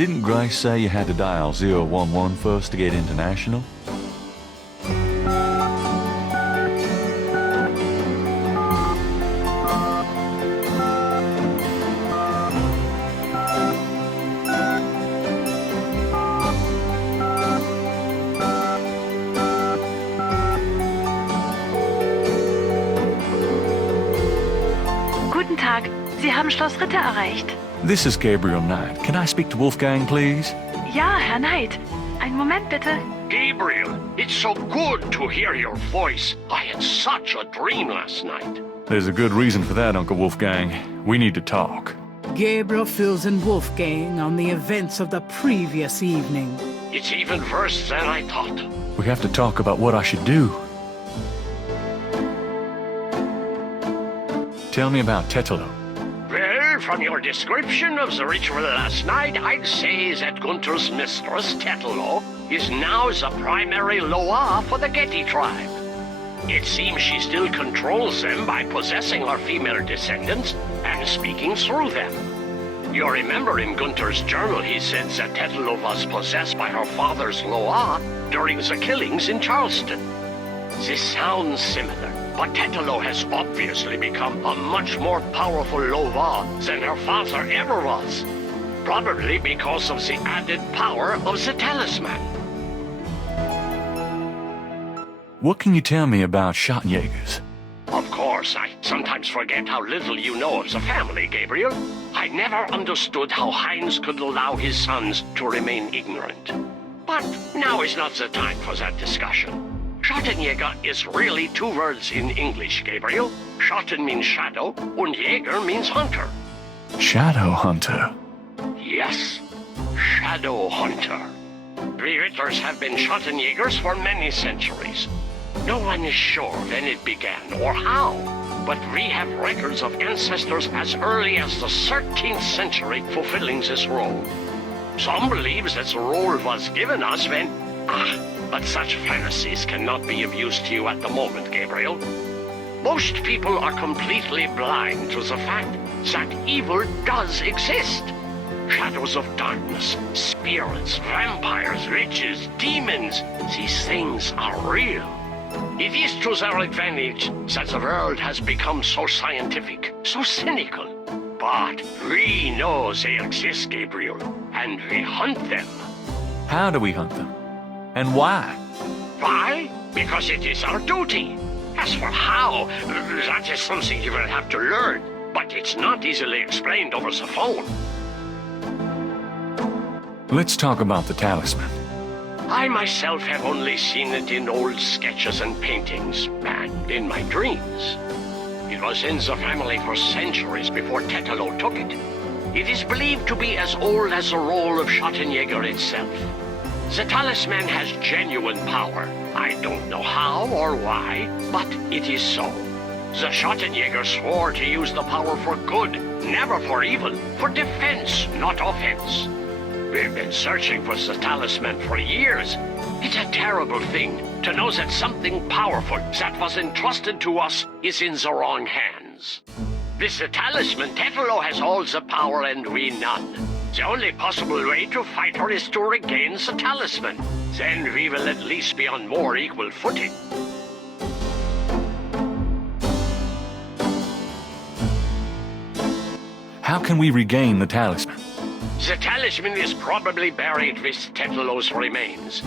Didn't Grace say you had to dial 011 first to get international? Guten Tag, Sie haben Schloss Ritter erreicht. This is Gabriel Knight. Can I speak to Wolfgang, please? Ja, Herr Knight. Einen Moment bitte. Gabriel, it's so good to hear your voice. I had such a dream last night. There's a good reason for that, Uncle Wolfgang. We need to talk. Gabriel fills in Wolfgang on the events of the previous evening. It's even worse than I thought. We have to talk about what I should do. Tell me about Tetelo. Well, from your description of the ritual last night, I'd say that Gunther's mistress, Tetelo, is now the primary Loa for the Getty tribe. It seems she still controls them by possessing her female descendants and speaking through them. You remember in Gunther's journal he said that Tetelo was possessed by her father's Loa during the killings in Charleston. This sounds similar. But Tetelo has obviously become a much more powerful Loa than her father ever was. Probably because of the added power of the talisman. What can you tell me about Schottenjägers? Of course, I sometimes forget how little you know of the family, Gabriel. I never understood how Heinz could allow his sons to remain ignorant. But now is not the time for that discussion. Schottenjäger is really two words in English, Gabriel. Schotten means shadow, and Jäger means hunter. Shadow Hunter. Yes, shadow hunter. We Ritters have been Schottenjägers for many centuries. No one is sure when it began or how, but we have records of ancestors as early as the 13th century fulfilling this role. Some believe that the role was given us when... but such fantasies cannot be of use to you at the moment, Gabriel. Most people are completely blind to the fact that evil does exist. Shadows of darkness, spirits, vampires, witches, demons, these things are real. It is to their advantage that the world has become so scientific, so cynical. But we know they exist, Gabriel, and we hunt them. How do we hunt them? And why? Why? Because it is our duty. As for how, that is something you will have to learn. But it's not easily explained over the phone. Let's talk about the talisman. I myself have only seen it in old sketches and paintings, and in my dreams. It was in the family for centuries before Tetelo took it. It is believed to be as old as the role of Schottenjäger itself. The talisman has genuine power. I don't know how or why, but it is so. The Schottenjäger swore to use the power for good, never for evil, for defense, not offense. We've been searching for the talisman for years. It's a terrible thing to know that something powerful that was entrusted to us is in the wrong hands. With the talisman, Tetelo has all the power and we none. The only possible way to fight her is to regain the talisman. Then we will at least be on more equal footing. How can we regain the talisman? The talisman is probably buried with Tetelo's remains.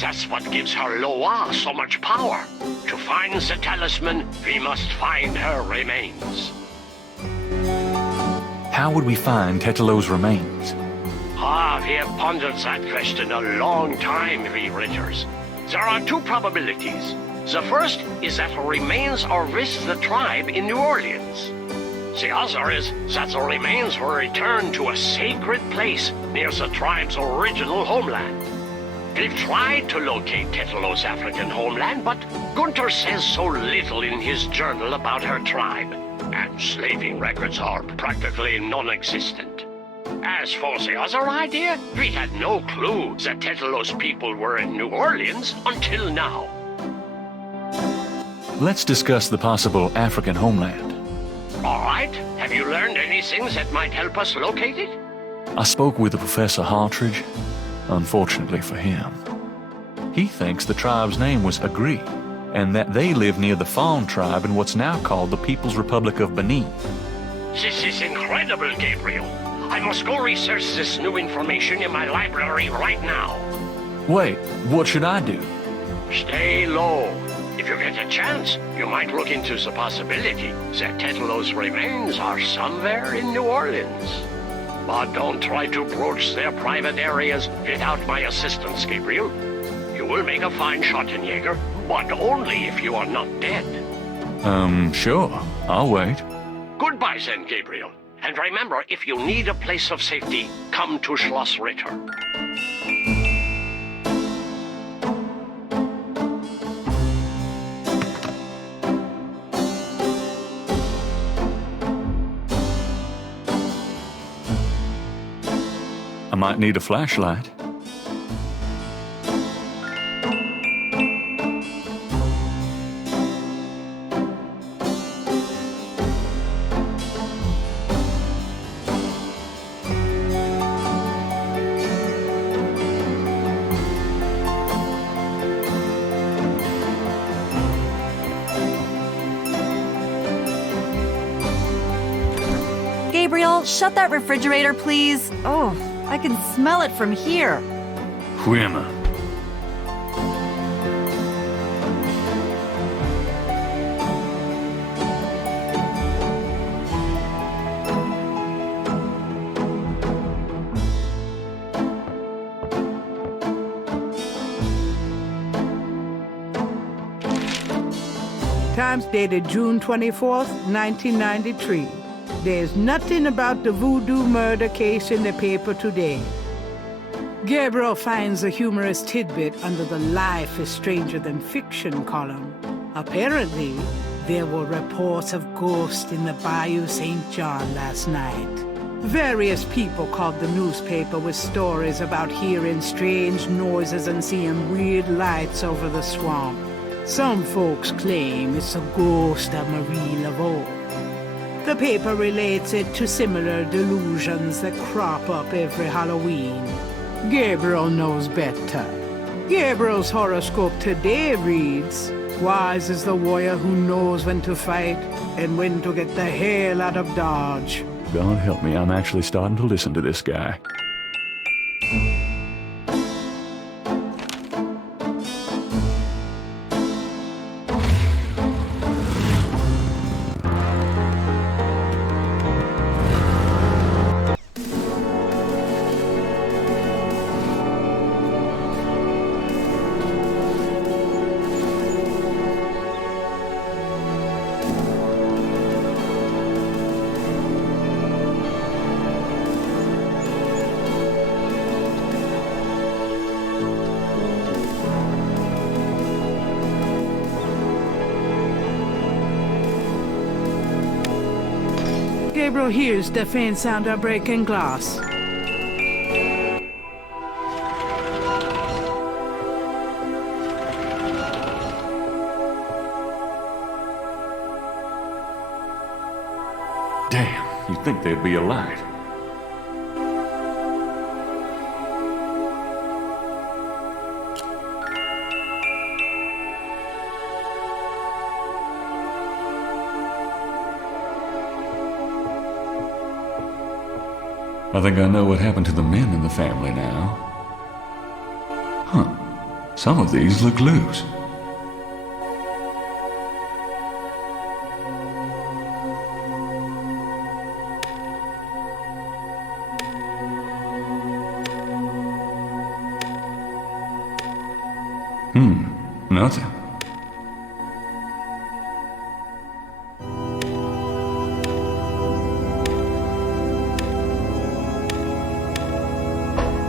That's what gives her Loa so much power. To find the talisman, we must find her remains. How would we find Tetelo's remains? We have pondered that question a long time, we Ritters. There are two probabilities. The first is that her remains are with the tribe in New Orleans. The other is that the remains were returned to a sacred place near the tribe's original homeland. We've tried to locate Tetelo's African homeland, but Gunther says so little in his journal about her tribe, and slaving records are practically non-existent. As for the other idea, we had no clue that Tetelo's people were in New Orleans until now. Let's discuss the possible African homeland. All right. Have you learned anything that might help us locate it? I spoke with Professor Hartridge, unfortunately for him. He thinks the tribe's name was Agree, and that they live near the Fawn tribe in what's now called the People's Republic of Benin. This is incredible, Gabriel. I must go research this new information in my library right now. Wait, what should I do? Stay low. If you get a chance, you might look into the possibility that Tetelo's remains are somewhere in New Orleans. But don't try to broach their private areas without my assistance, Gabriel. You will make a fine shot, Jäger, but only if you are not dead. Sure. I'll wait. Goodbye then, Gabriel. And remember, if you need a place of safety, come to Schloss Ritter. I might need a flashlight. Gabriel, shut that refrigerator, please. Oh, I can smell it from here. Whimmer. Times dated June 24th, 1993. There's nothing about the voodoo murder case in the paper today. Gabriel finds a humorous tidbit under the Life is Stranger Than Fiction column. Apparently, there were reports of ghosts in the Bayou St. John last night. Various people called the newspaper with stories about hearing strange noises and seeing weird lights over the swamp. Some folks claim it's a ghost of Marie Laveau. The paper relates it to similar delusions that crop up every Halloween. Gabriel knows better. Gabriel's horoscope today reads, "Wise is the warrior who knows when to fight and when to get the hell out of Dodge." God help me, I'm actually starting to listen to this guy. Gabriel hears the faint sound of breaking glass. Damn, you'd think there'd be a light. I think I know what happened to the men in the family now. Huh. Some of these look loose. Nothing.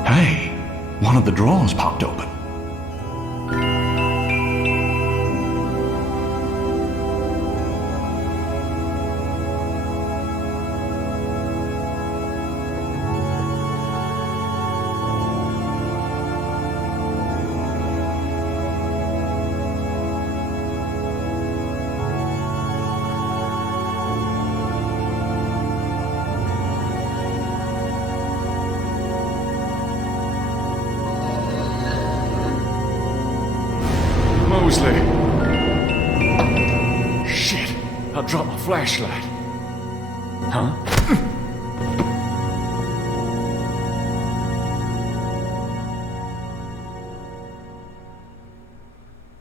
Hey, one of the drawers popped open. I dropped my flashlight. Huh?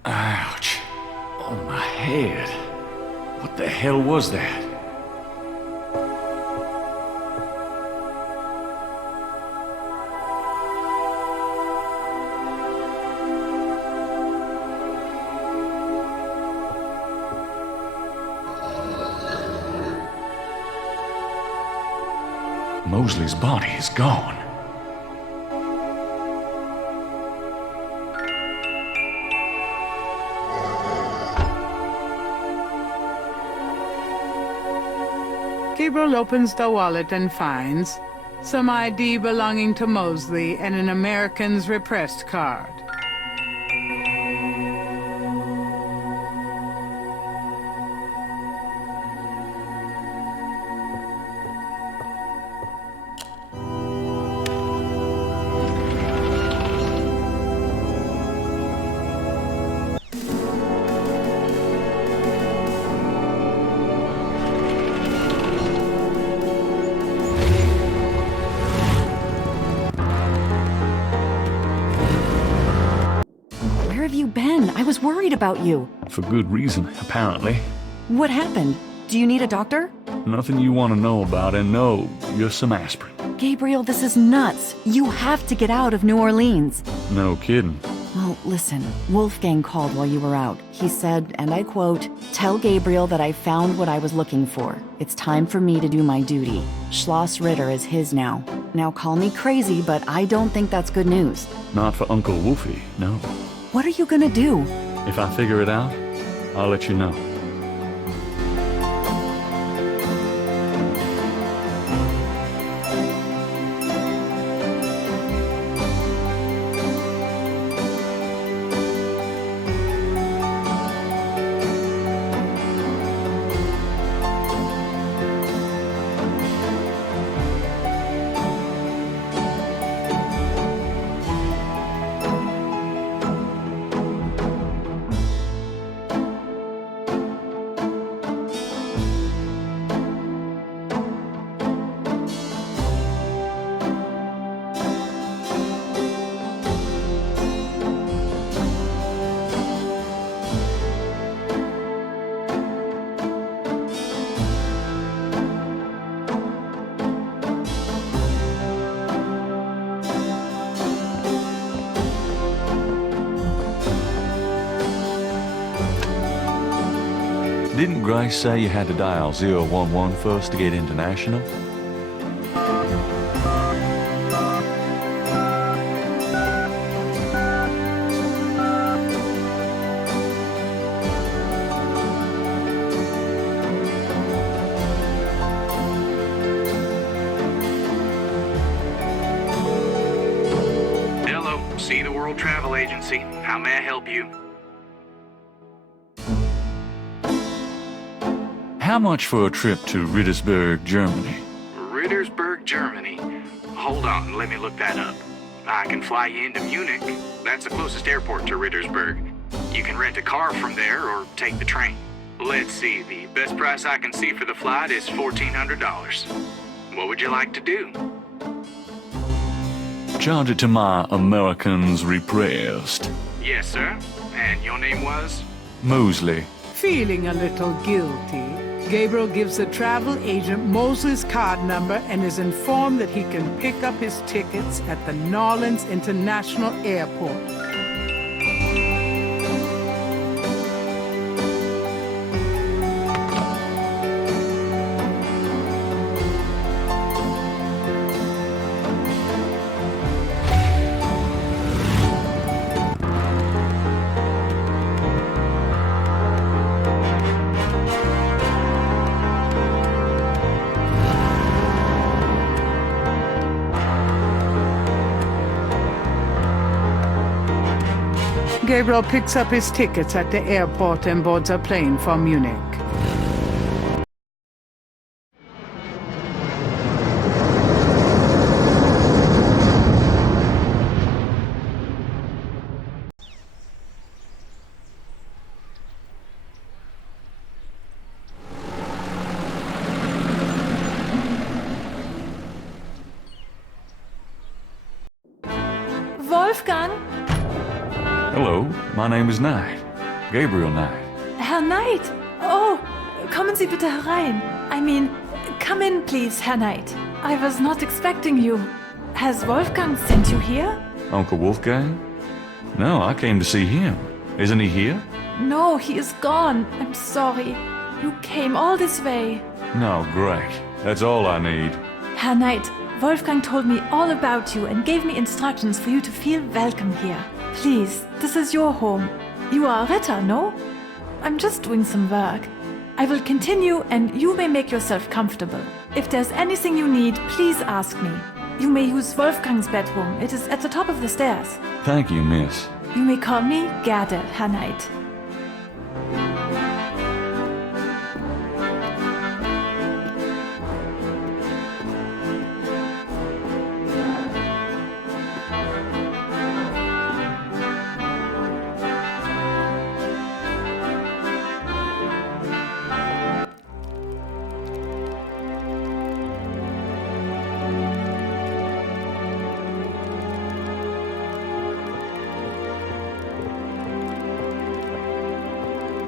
Ouch. On my head. What the hell was that? Mosley's body is gone. Gabriel opens the wallet and finds some ID belonging to Mosley and an American's repressed card. Where have you been? I was worried about you. For good reason, apparently. What happened? Do you need a doctor? Nothing you want to know about, and no, just some aspirin. Gabriel, this is nuts. You have to get out of New Orleans. No kidding. Well, listen, Wolfgang called while you were out. He said, and I quote, "Tell Gabriel that I found what I was looking for. It's time for me to do my duty. Schloss Ritter is his now. Now call me crazy, but I don't think that's good news." Not for Uncle Wolfie, no. What are you gonna do? If I figure it out, I'll let you know. Didn't Grace say you had to dial 011 first to get international? Hello, See the World Travel Agency. How may I help you? How much for a trip to Rittersberg, Germany? Rittersberg, Germany. Hold on, let me look that up. I can fly you into Munich. That's the closest airport to Rittersberg. You can rent a car from there or take the train. Let's see, the best price I can see for the flight is $1,400. What would you like to do? Charge it to my Americans repressed. Yes, sir. And your name was? Mosley. Feeling a little guilty, Gabriel gives the travel agent Mosley's card number and is informed that he can pick up his tickets at the Nolens International Airport. Gabriel picks up his tickets at the airport and boards a plane for Munich. Wolfgang? Hello, my name is Knight. Gabriel Knight. Herr Knight? Oh, kommen Sie bitte herein. I mean, come in, please, Herr Knight. I was not expecting you. Has Wolfgang sent you here? Uncle Wolfgang? No, I came to see him. Isn't he here? No, he is gone. I'm sorry. You came all this way. No, great. That's all I need. Herr Knight, Wolfgang told me all about you and gave me instructions for you to feel welcome here. Please, this is your home. You are a Ritter, no? I'm just doing some work. I will continue and you may make yourself comfortable. If there's anything you need, please ask me. You may use Wolfgang's bedroom. It is at the top of the stairs. Thank you, miss. You may call me Gerda, Herr Knight.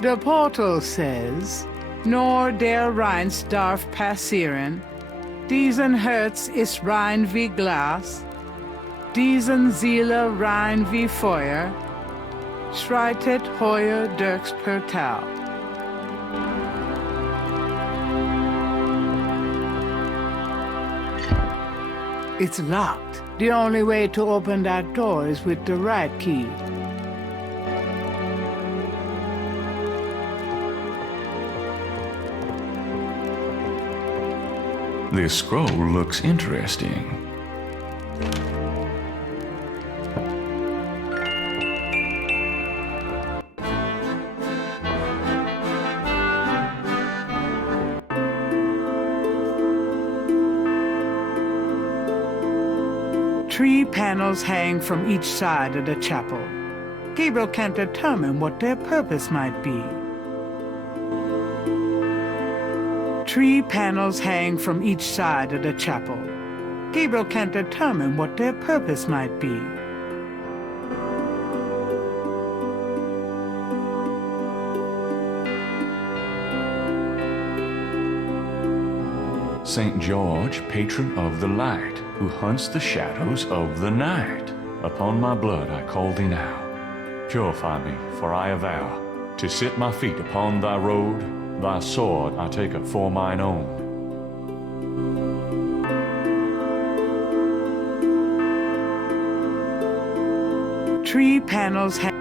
The portal says, Nor der Rheins darf passieren, diesen Herz ist rein wie Glas, diesen Seele rein wie Feuer, schreitet heuer durchs Portal. It's locked. The only way to open that door is with the right key. This scroll looks interesting. Three panels hang from each side of the chapel. Gabriel can't determine what their purpose might be. Three panels hang from each side of the chapel. Gabriel can't determine what their purpose might be. St. George, patron of the light, who hunts the shadows of the night. Upon my blood I call thee now. Purify me, for I avow to sit my feet upon thy road. Thy sword I take up for mine own. Three panels hang.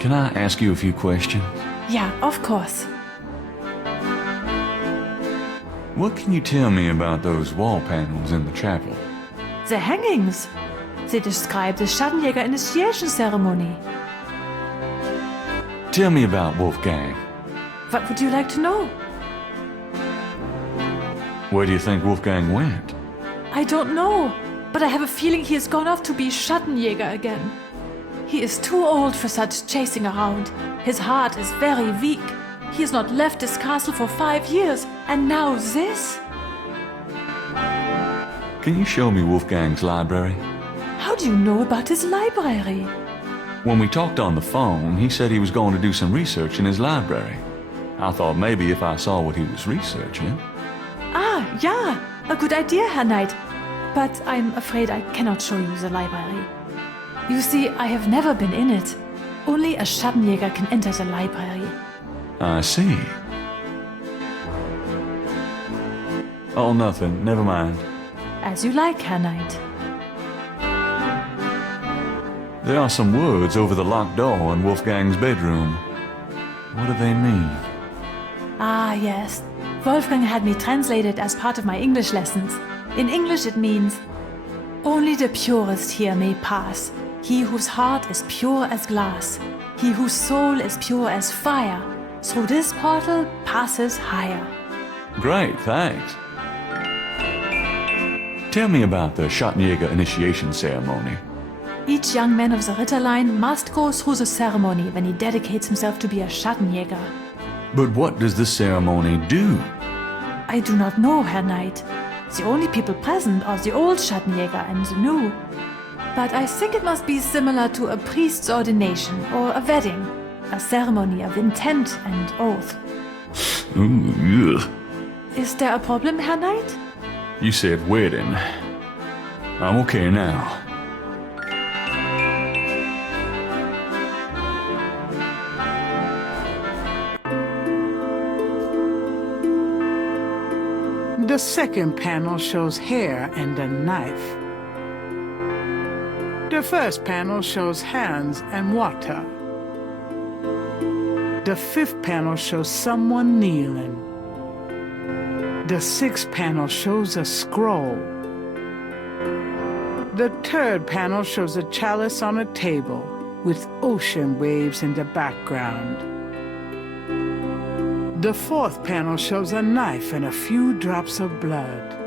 Can I ask you a few questions? Yeah, of course. What can you tell me about those wall panels in the chapel? The hangings. They describe the Schattenjäger initiation ceremony. Tell me about Wolfgang. What would you like to know? Where do you think Wolfgang went? I don't know, but I have a feeling he has gone off to be Schattenjäger again. He is too old for such chasing around. His heart is very weak. He has not left his castle for 5 years, and now this? Can you show me Wolfgang's library? How do you know about his library? When we talked on the phone, he said he was going to do some research in his library. I thought maybe if I saw what he was researching. Ah, yeah, a good idea, Herr Knight. But I'm afraid I cannot show you the library. You see, I have never been in it. Only a Schattenjäger can enter the library. I see. Oh, nothing. Never mind. As you like, Herr Knight. There are some words over the locked door in Wolfgang's bedroom. What do they mean? Ah, yes. Wolfgang had me translated as part of my English lessons. In English it means, only the purest here may pass. He whose heart is pure as glass. He whose soul is pure as fire. Through this portal passes higher. Great, thanks. Tell me about the Schattenjäger initiation ceremony. Each young man of the Ritterline must go through the ceremony when he dedicates himself to be a Schattenjäger. But what does the ceremony do? I do not know, Herr Knight. The only people present are the old Schattenjäger and the new. But I think it must be similar to a priest's ordination or a wedding, a ceremony of intent and oath. Ooh, ugh. Is there a problem, Herr Knight? You said wedding. I'm okay now. The second panel shows hair and a knife. The first panel shows hands and water. The fifth panel shows someone kneeling. The sixth panel shows a scroll. The third panel shows a chalice on a table with ocean waves in the background. The fourth panel shows a knife and a few drops of blood.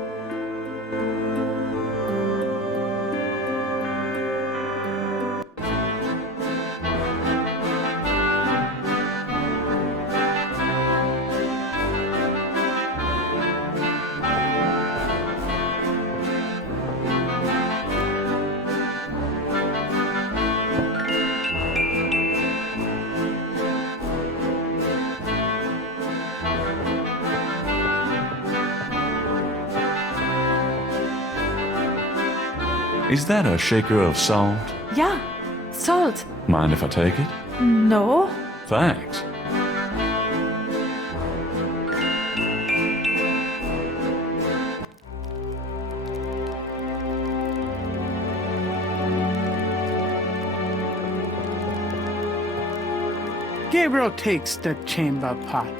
Is that a shaker of salt? Yeah, salt. Mind if I take it? No. Thanks. Gabriel takes the chamber pot.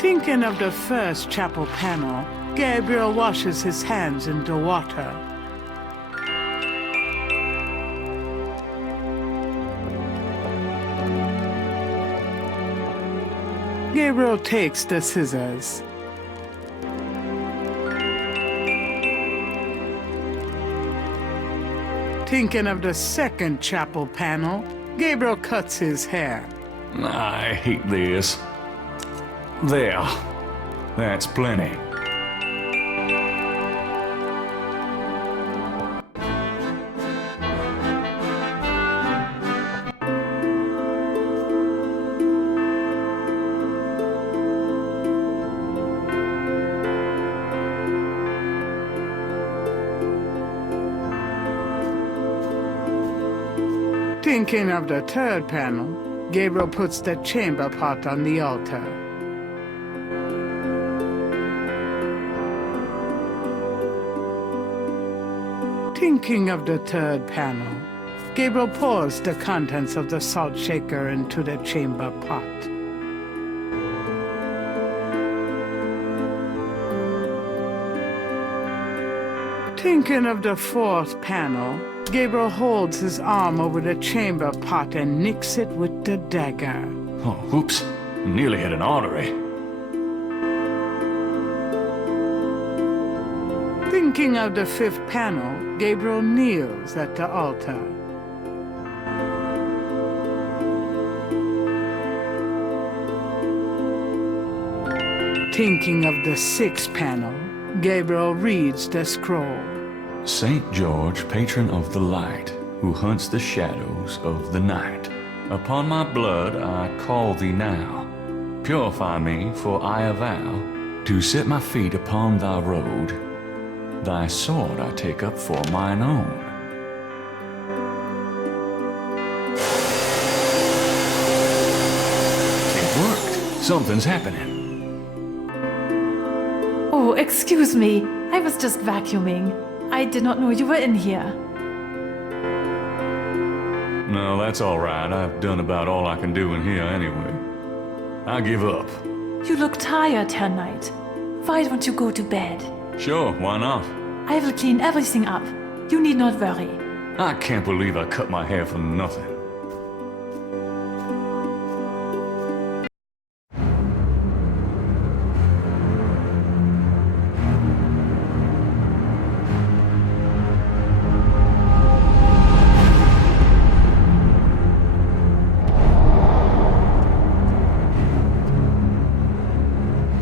Thinking of the first chapel panel, Gabriel washes his hands in the water. Gabriel takes the scissors. Thinking of the second chapel panel, Gabriel cuts his hair. I hate this. There. That's plenty. Thinking of the third panel, Gabriel puts the chamber pot on the altar. Thinking of the third panel, Gabriel pours the contents of the salt shaker into the chamber pot. Thinking of the fourth panel, Gabriel holds his arm over the chamber pot and nicks it with the dagger. Oh, whoops. Nearly hit an artery. Thinking of the fifth panel, Gabriel kneels at the altar. Thinking of the sixth panel, Gabriel reads the scroll. Saint George, patron of the light, who hunts the shadows of the night. Upon my blood I call thee now. Purify me, for I avow to set my feet upon thy road. Thy sword I take up for mine own. It worked. Something's happening. Oh, excuse me. I was just vacuuming. I did not know you were in here. No, that's all right. I've done about all I can do in here anyway. I give up. You look tired, Herr Knight. Why don't you go to bed? Sure, why not? I will clean everything up. You need not worry. I can't believe I cut my hair for nothing.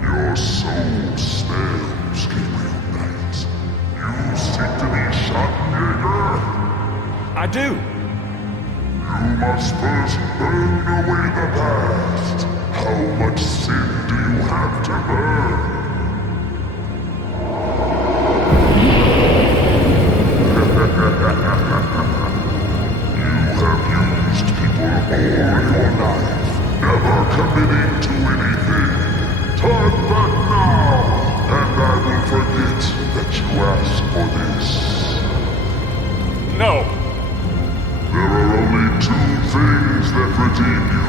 Your soul smells, Gabriel Knight. You seek to be Schattenjäger? I do. You must first burn away the past. How much sin do you have to burn? You have used people all your life, never committing to anything. Turn back now, and I will forget that you asked for this. No. There are only two things that redeem you.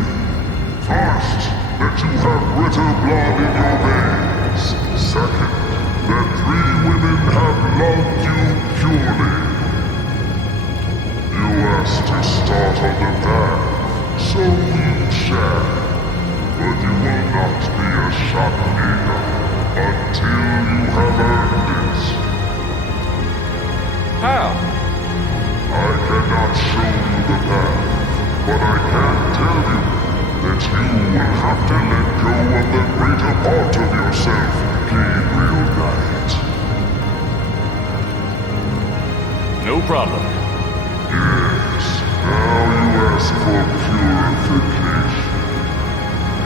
First, that you have Ritter blood in your veins. Second, that 3 women have loved you purely. You asked to start on the path, so you shall. But you will not be a Schattenjäger until you have earned it. How? I cannot show you the path, but I can tell you that you will have to let go of the greater part of yourself, Gabriel Knight. No problem. Yes, now you ask for purification.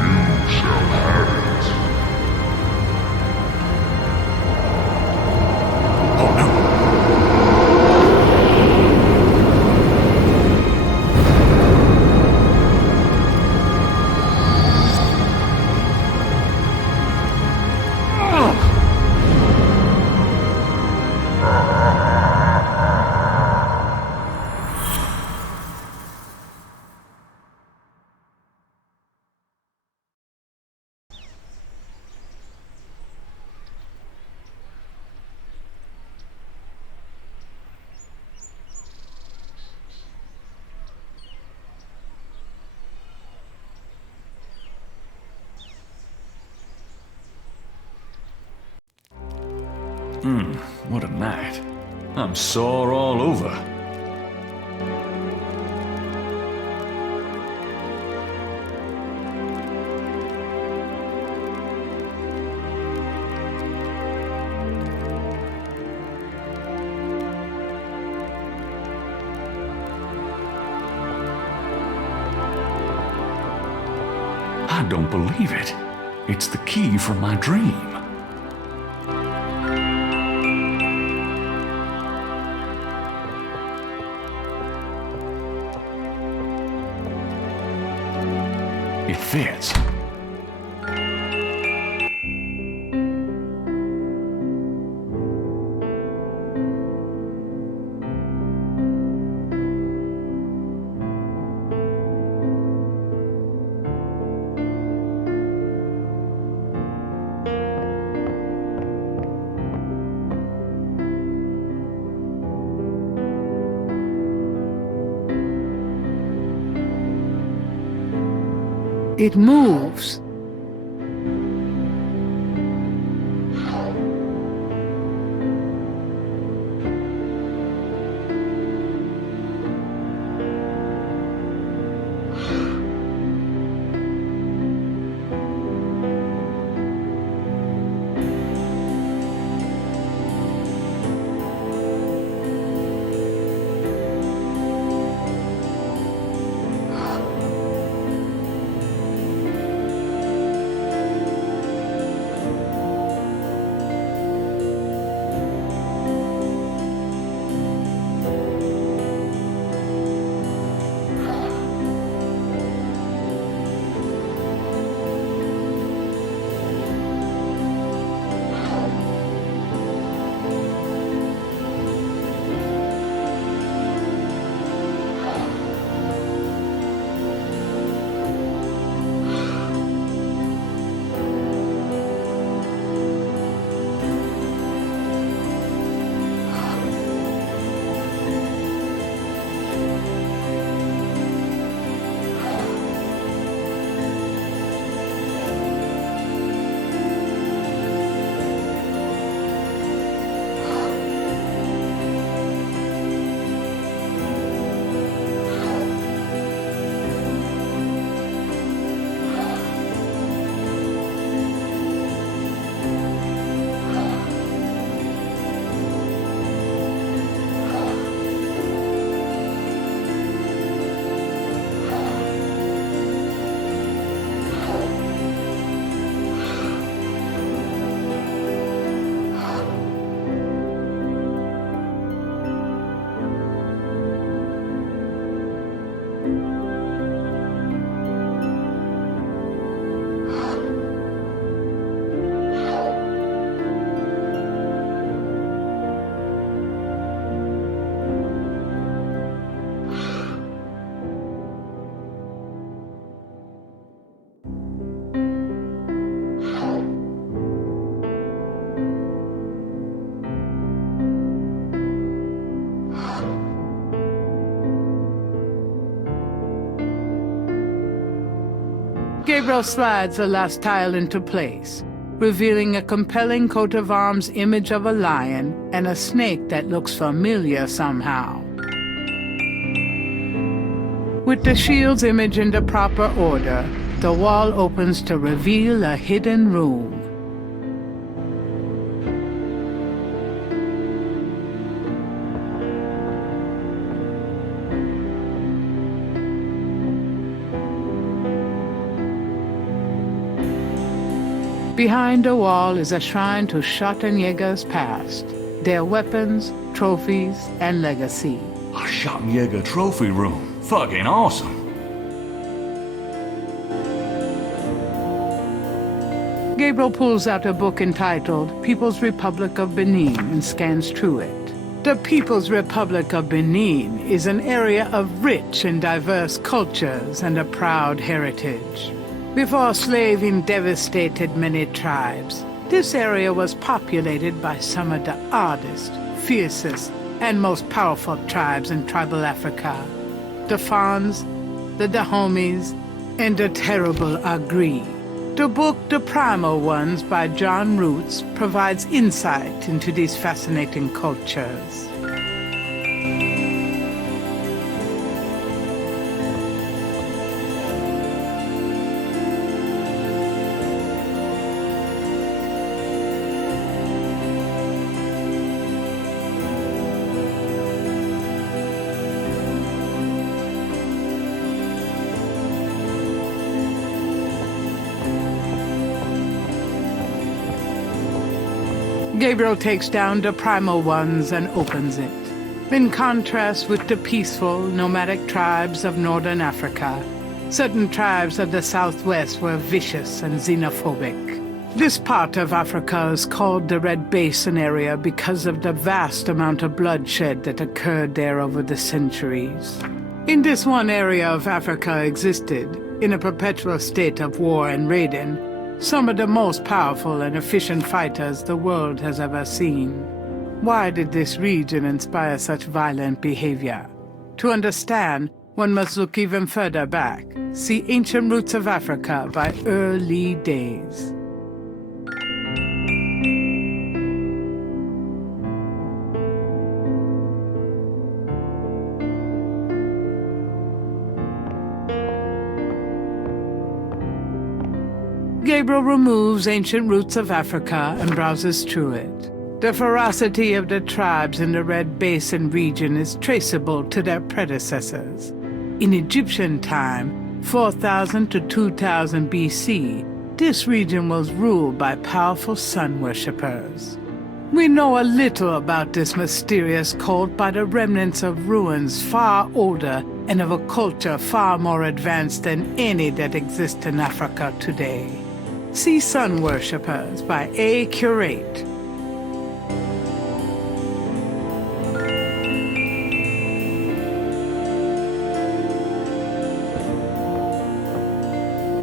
You shall have it. Oh no. What a night. I'm sore all over. I don't believe it. It's the key from my dream. It fits. It moves. Gabriel slides the last tile into place, revealing a compelling coat of arms image of a lion and a snake that looks familiar somehow. With the shield's image in the proper order, the wall opens to reveal a hidden room. Behind the wall is a shrine to Schottenjäger's past, their weapons, trophies, and legacy. A Schottenjäger trophy room. Fucking awesome. Gabriel pulls out a book entitled People's Republic of Benin and scans through it. The People's Republic of Benin is an area of rich and diverse cultures and a proud heritage. Before slaving devastated many tribes, this area was populated by some of the oddest, fiercest, and most powerful tribes in tribal Africa. The Fons, the Dahomies, and the terrible Agri. The book The Primal Ones by John Roots provides insight into these fascinating cultures. Gabriel takes down the Primal Ones and opens it. In contrast with the peaceful, nomadic tribes of northern Africa, certain tribes of the southwest were vicious and xenophobic. This part of Africa is called the Red Basin area because of the vast amount of bloodshed that occurred there over the centuries. In this one area of Africa existed, in a perpetual state of war and raiding, some of the most powerful and efficient fighters the world has ever seen. Why did this region inspire such violent behavior? To understand, one must look even further back. See Ancient Roots of Africa by Early Days. Gabriel removes Ancient Roots of Africa and browses through it. The ferocity of the tribes in the Red Basin region is traceable to their predecessors. In Egyptian time, 4000 to 2000 BC, this region was ruled by powerful sun worshippers. We know a little about this mysterious cult by the remnants of ruins far older and of a culture far more advanced than any that exists in Africa today. See Sun Worshippers by A. Curate.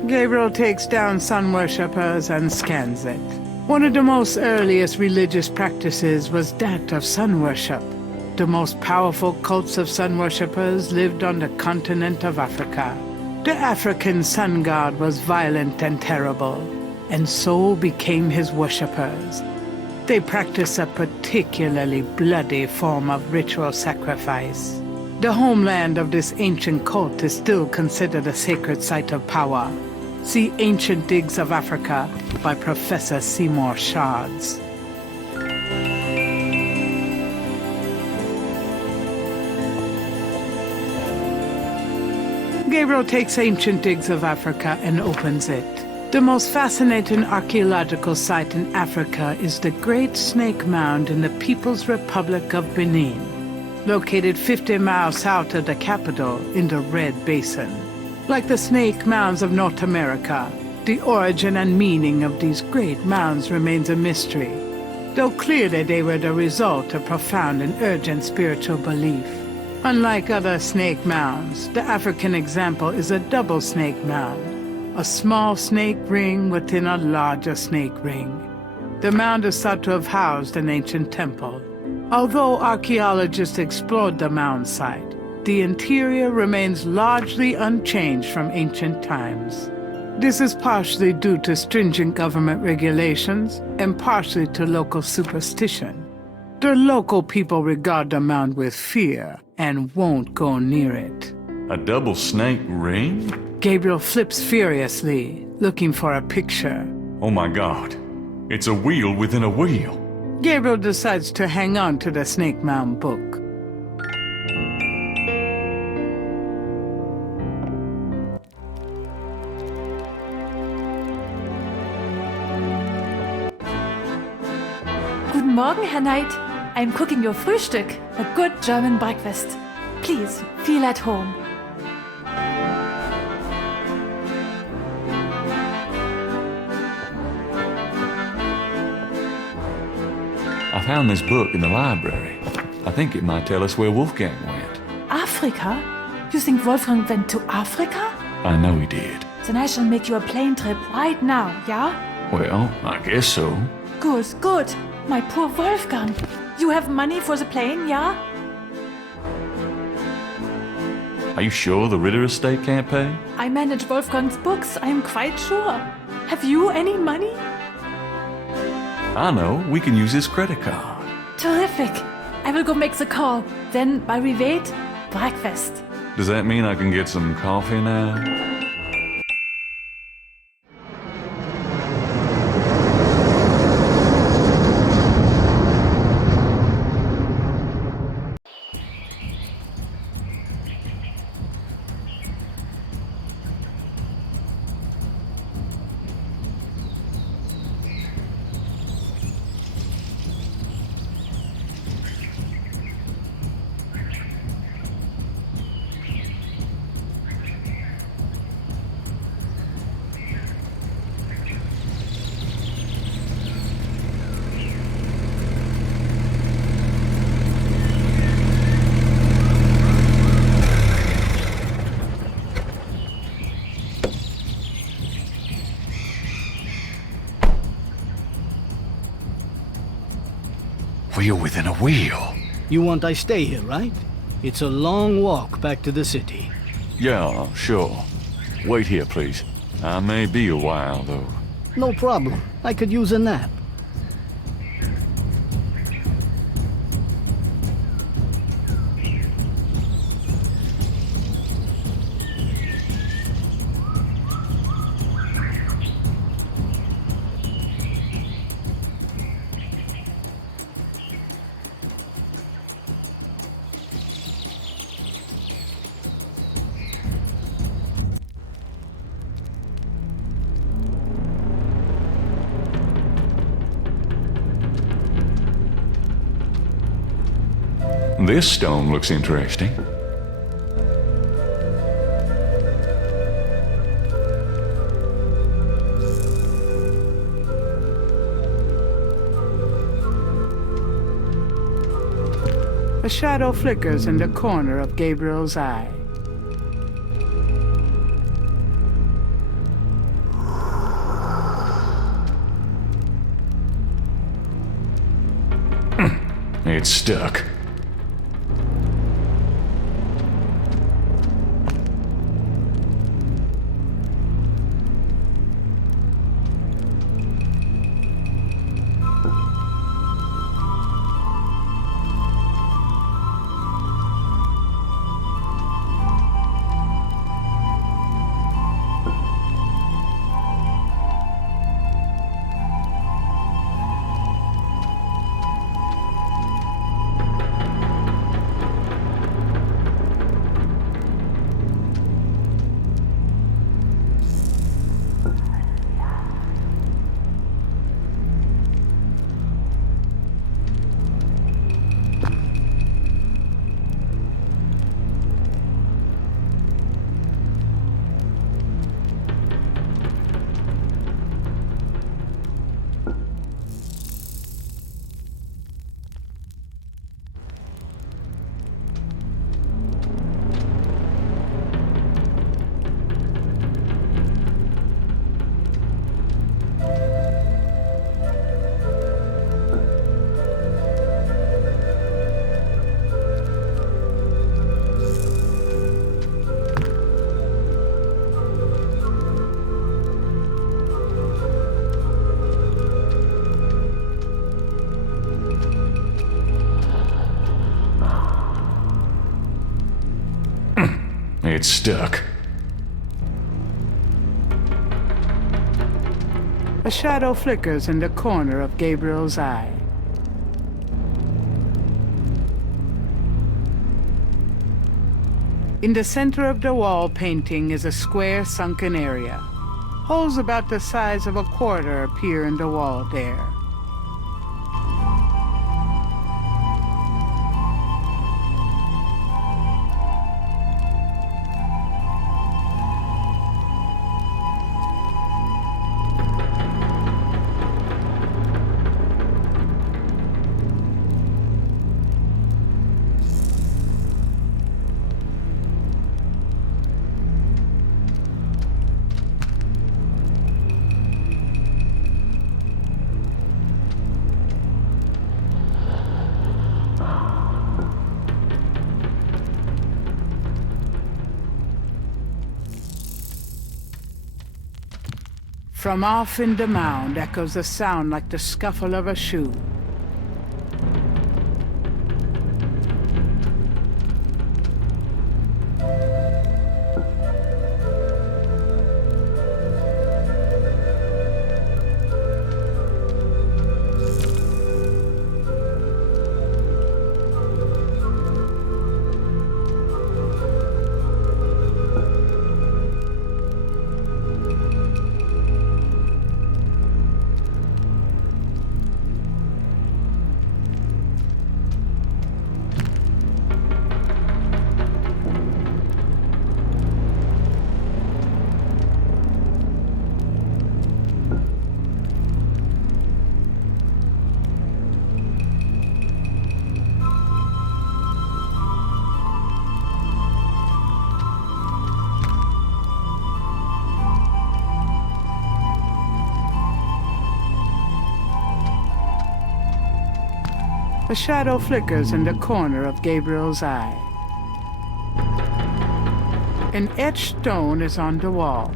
Gabriel takes down Sun Worshippers and scans it. One of the most earliest religious practices was that of sun worship. The most powerful cults of sun worshippers lived on the continent of Africa. The African sun god was violent and terrible, and so became his worshippers. They practiced a particularly bloody form of ritual sacrifice. The homeland of this ancient cult is still considered a sacred site of power. See Ancient Digs of Africa by Professor Seymour Shards. Gabriel takes Ancient Digs of Africa and opens it. The most fascinating archaeological site in Africa is the Great Snake Mound in the People's Republic of Benin, located 50 miles south of the capital in the Red Basin. Like the snake mounds of North America, the origin and meaning of these great mounds remains a mystery, though clearly they were the result of profound and urgent spiritual belief. Unlike other snake mounds, the African example is a double snake mound, a small snake ring within a larger snake ring. The mound is thought to have housed an ancient temple. Although archaeologists explored the mound site, the interior remains largely unchanged from ancient times. This is partially due to stringent government regulations and partially to local superstition. The local people regard the mound with fear and won't go near it. A double snake ring? Gabriel flips furiously, looking for a picture. Oh my God. It's a wheel within a wheel. Gabriel decides to hang on to the Snake Mound book. Guten Morgen, Herr Knight. I'm cooking your Frühstück, a good German breakfast. Please, feel at home. I found this book in the library. I think it might tell us where Wolfgang went. Africa? You think Wolfgang went to Africa? I know he did. Then I shall make you a plane trip right now, yeah? Well, I guess so. Good, good. My poor Wolfgang. You have money for the plane, yeah? Are you sure the Ritter estate can't pay? I manage Wolfgang's books, I'm quite sure. Have you any money? I know. We can use his credit card. Terrific. I will go make the call. Then, while we wait, breakfast. Does that mean I can get some coffee now? Wheel within a wheel. You want I stay here, right? It's a long walk back to the city. Yeah, sure. Wait here, please. I may be a while, though. No problem. I could use a nap. This stone looks interesting. A shadow flickers in the corner of Gabriel's eye. It's stuck. It's stuck. A shadow flickers in the corner of Gabriel's eye. In the center of the wall painting is a square sunken area. Holes about the size of a quarter appear in the wall there. From off in the mound echoes a sound like the scuffle of a shoe. A shadow flickers in the corner of Gabriel's eye. An etched stone is on the wall.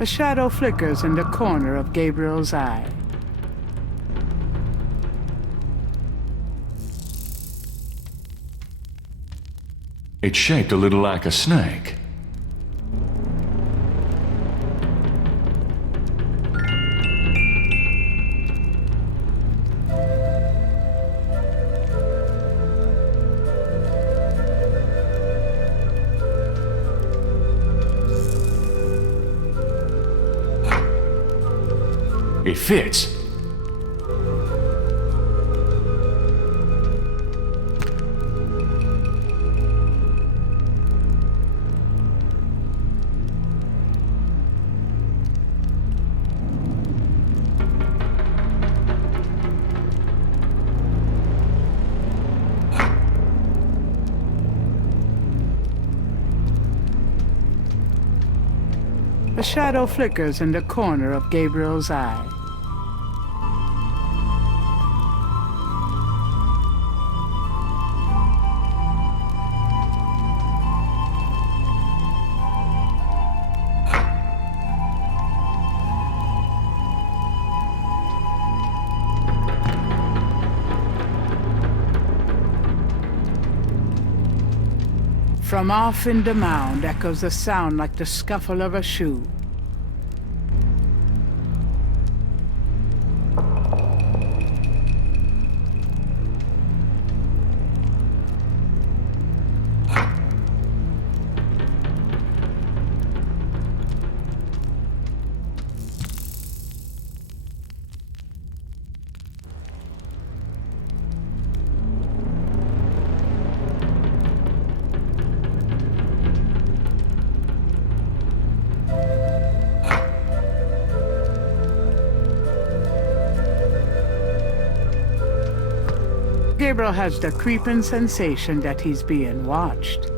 A shadow flickers in the corner of Gabriel's eye. It's shaped a little like a snake. It fits. A shadow flickers in the corner of Gabriel's eye. From off in the mound echoes a sound like the scuffle of a shoe. Gabriel has the creeping sensation that he's being watched.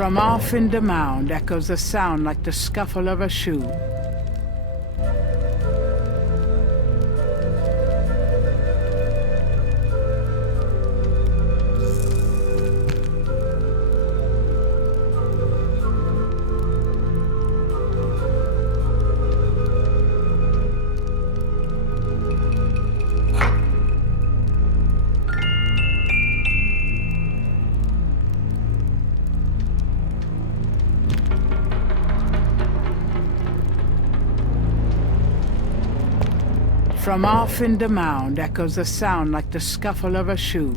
From off in the mound echoes a sound like the scuffle of a shoe. From off in the mound echoes a sound like the scuffle of a shoe.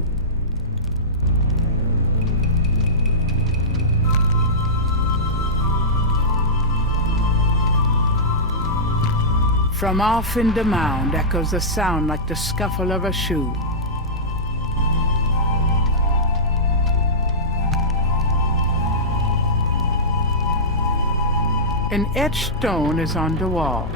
From off in the mound echoes a sound like the scuffle of a shoe. An etched stone is on the wall.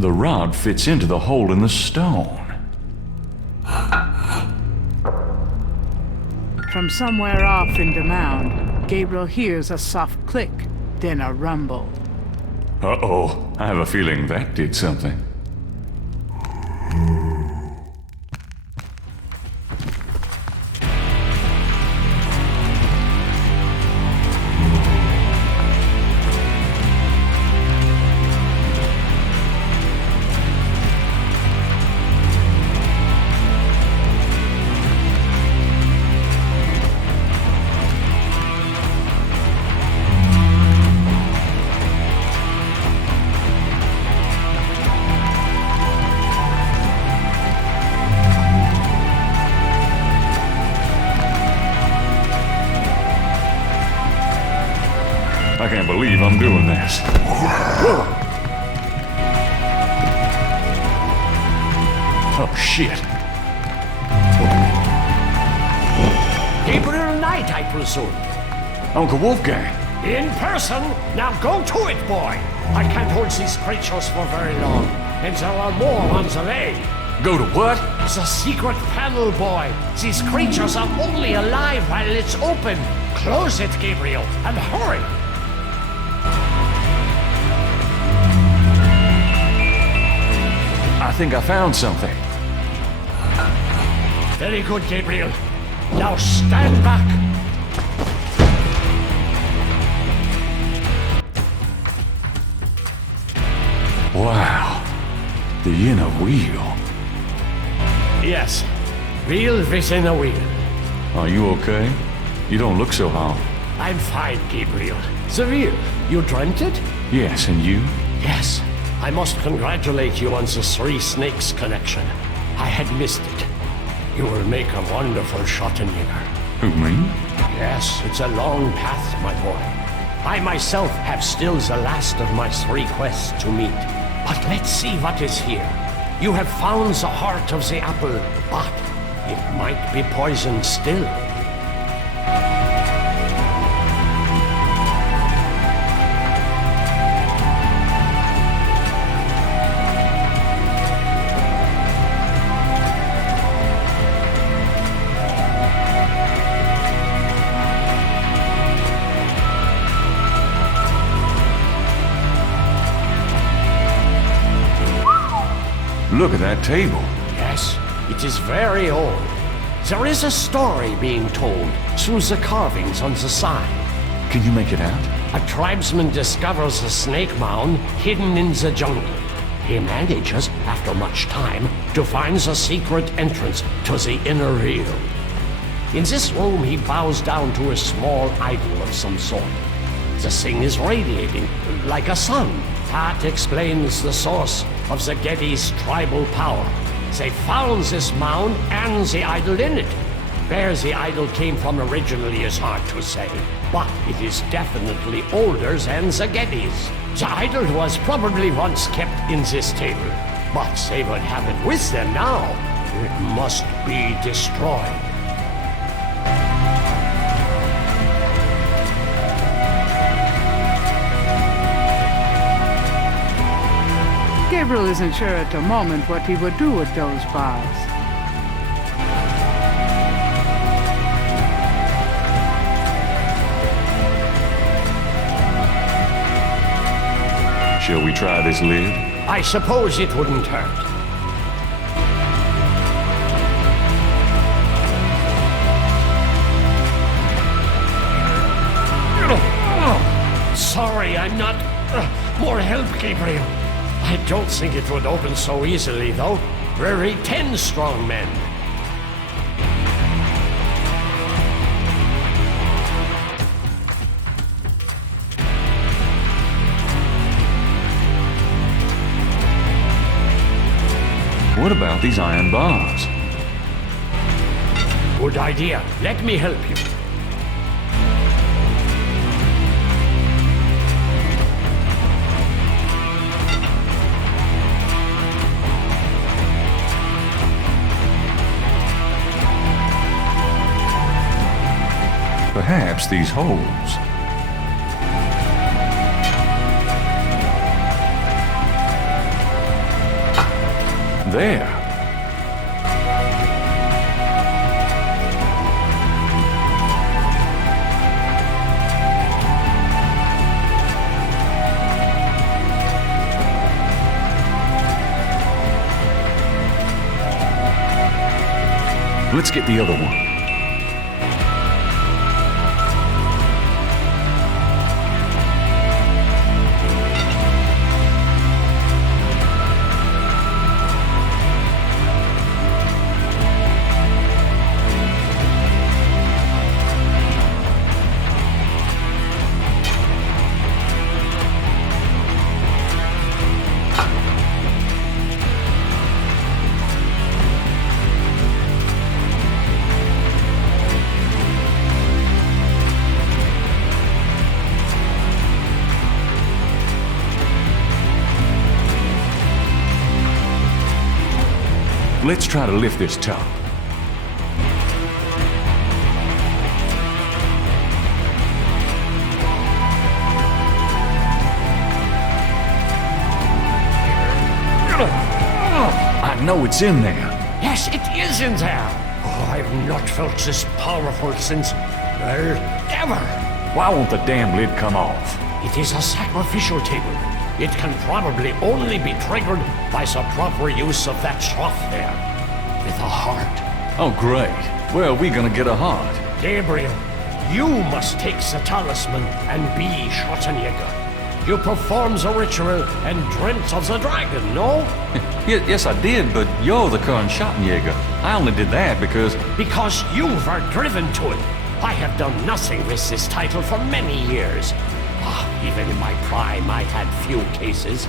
The rod fits into the hole in the stone. From somewhere off in the mound, Gabriel hears a soft click, then a rumble. Uh-oh, I have a feeling that did something. I can't believe I'm doing this. Whoa! Oh, shit. Gabriel Knight, I presume. Uncle Wolfgang. In person? Now go to it, boy. I can't hold these creatures for very long, and there are more on the way. Go to what? The secret panel, boy. These creatures are only alive while it's open. Close it, Gabriel, and hurry. I think I found something. Very good, Gabriel. Now stand back. Wow. The inner wheel. Yes. Wheel within a wheel. Are you okay? You don't look so harmed. I'm fine, Gabriel. The wheel. You dreamt it? Yes, and you? Yes. I must congratulate you on the Three Snakes connection. I had missed it. You will make a wonderful Schottenjäger. Who, me? Yes, it's a long path, my boy. I myself have still the last of my 3 quests to meet. But let's see what is here. You have found the heart of the apple, but it might be poisoned still. Look at that table. Yes, it is very old. There is a story being told through the carvings on the side. Can you make it out? A tribesman discovers a snake mound hidden in the jungle. He manages, after much time, to find the secret entrance to the inner realm. In this room, he bows down to a small idol of some sort. The thing is radiating, like a sun. That explains the source of the Geddes' tribal power. They found this mound and the idol in it. Where the idol came from originally is hard to say, but it is definitely older than the Geddes. The idol was probably once kept in this table, but they would have it with them now. It must be destroyed. Gabriel isn't sure at the moment what he would do with those bars. Shall we try this lid? I suppose it wouldn't hurt. Sorry, I'm not... more help, Gabriel. I don't think it would open so easily, though. We're 10 strong men. What about these iron bars? Good idea. Let me help you. Perhaps these holes. There. Let's get the other one. Let's try to lift this top. I know it's in there. Yes, it is in there. Oh, I've not felt this powerful since, well, ever. Why won't the damn lid come off? It is a sacrificial table. It can probably only be triggered by the proper use of that trough there. With a heart. Oh, great. Where are we gonna get a heart? Gabriel, you must take the talisman and be Schwarzenegger. You performed the ritual and dreamt of the dragon, no? Yes, I did, but you're the current Schwarzenegger. I only did that because... Because you were driven to it. I have done nothing with this title for many years. Even in my prime, I had few cases.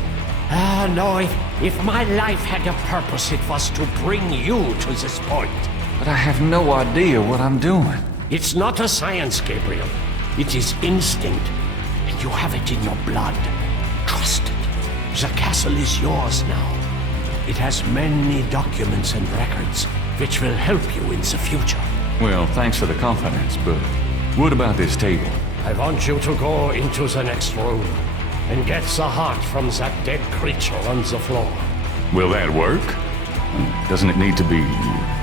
No, if my life had a purpose, it was to bring you to this point. But I have no idea what I'm doing. It's not a science, Gabriel. It is instinct. And you have it in your blood. Trust it. The castle is yours now. It has many documents and records, which will help you in the future. Well, thanks for the confidence, but what about this table? I want you to go into the next room and get the heart from that dead creature on the floor. Will that work? Doesn't it need to be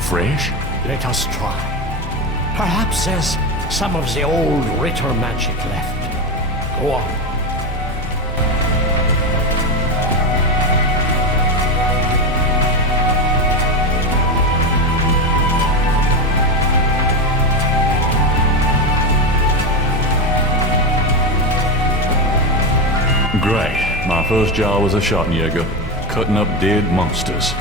fresh? Let us try. Perhaps there's some of the old Ritter magic left. Go on. Great. My first job was a Schottenjäger, cutting up dead monsters.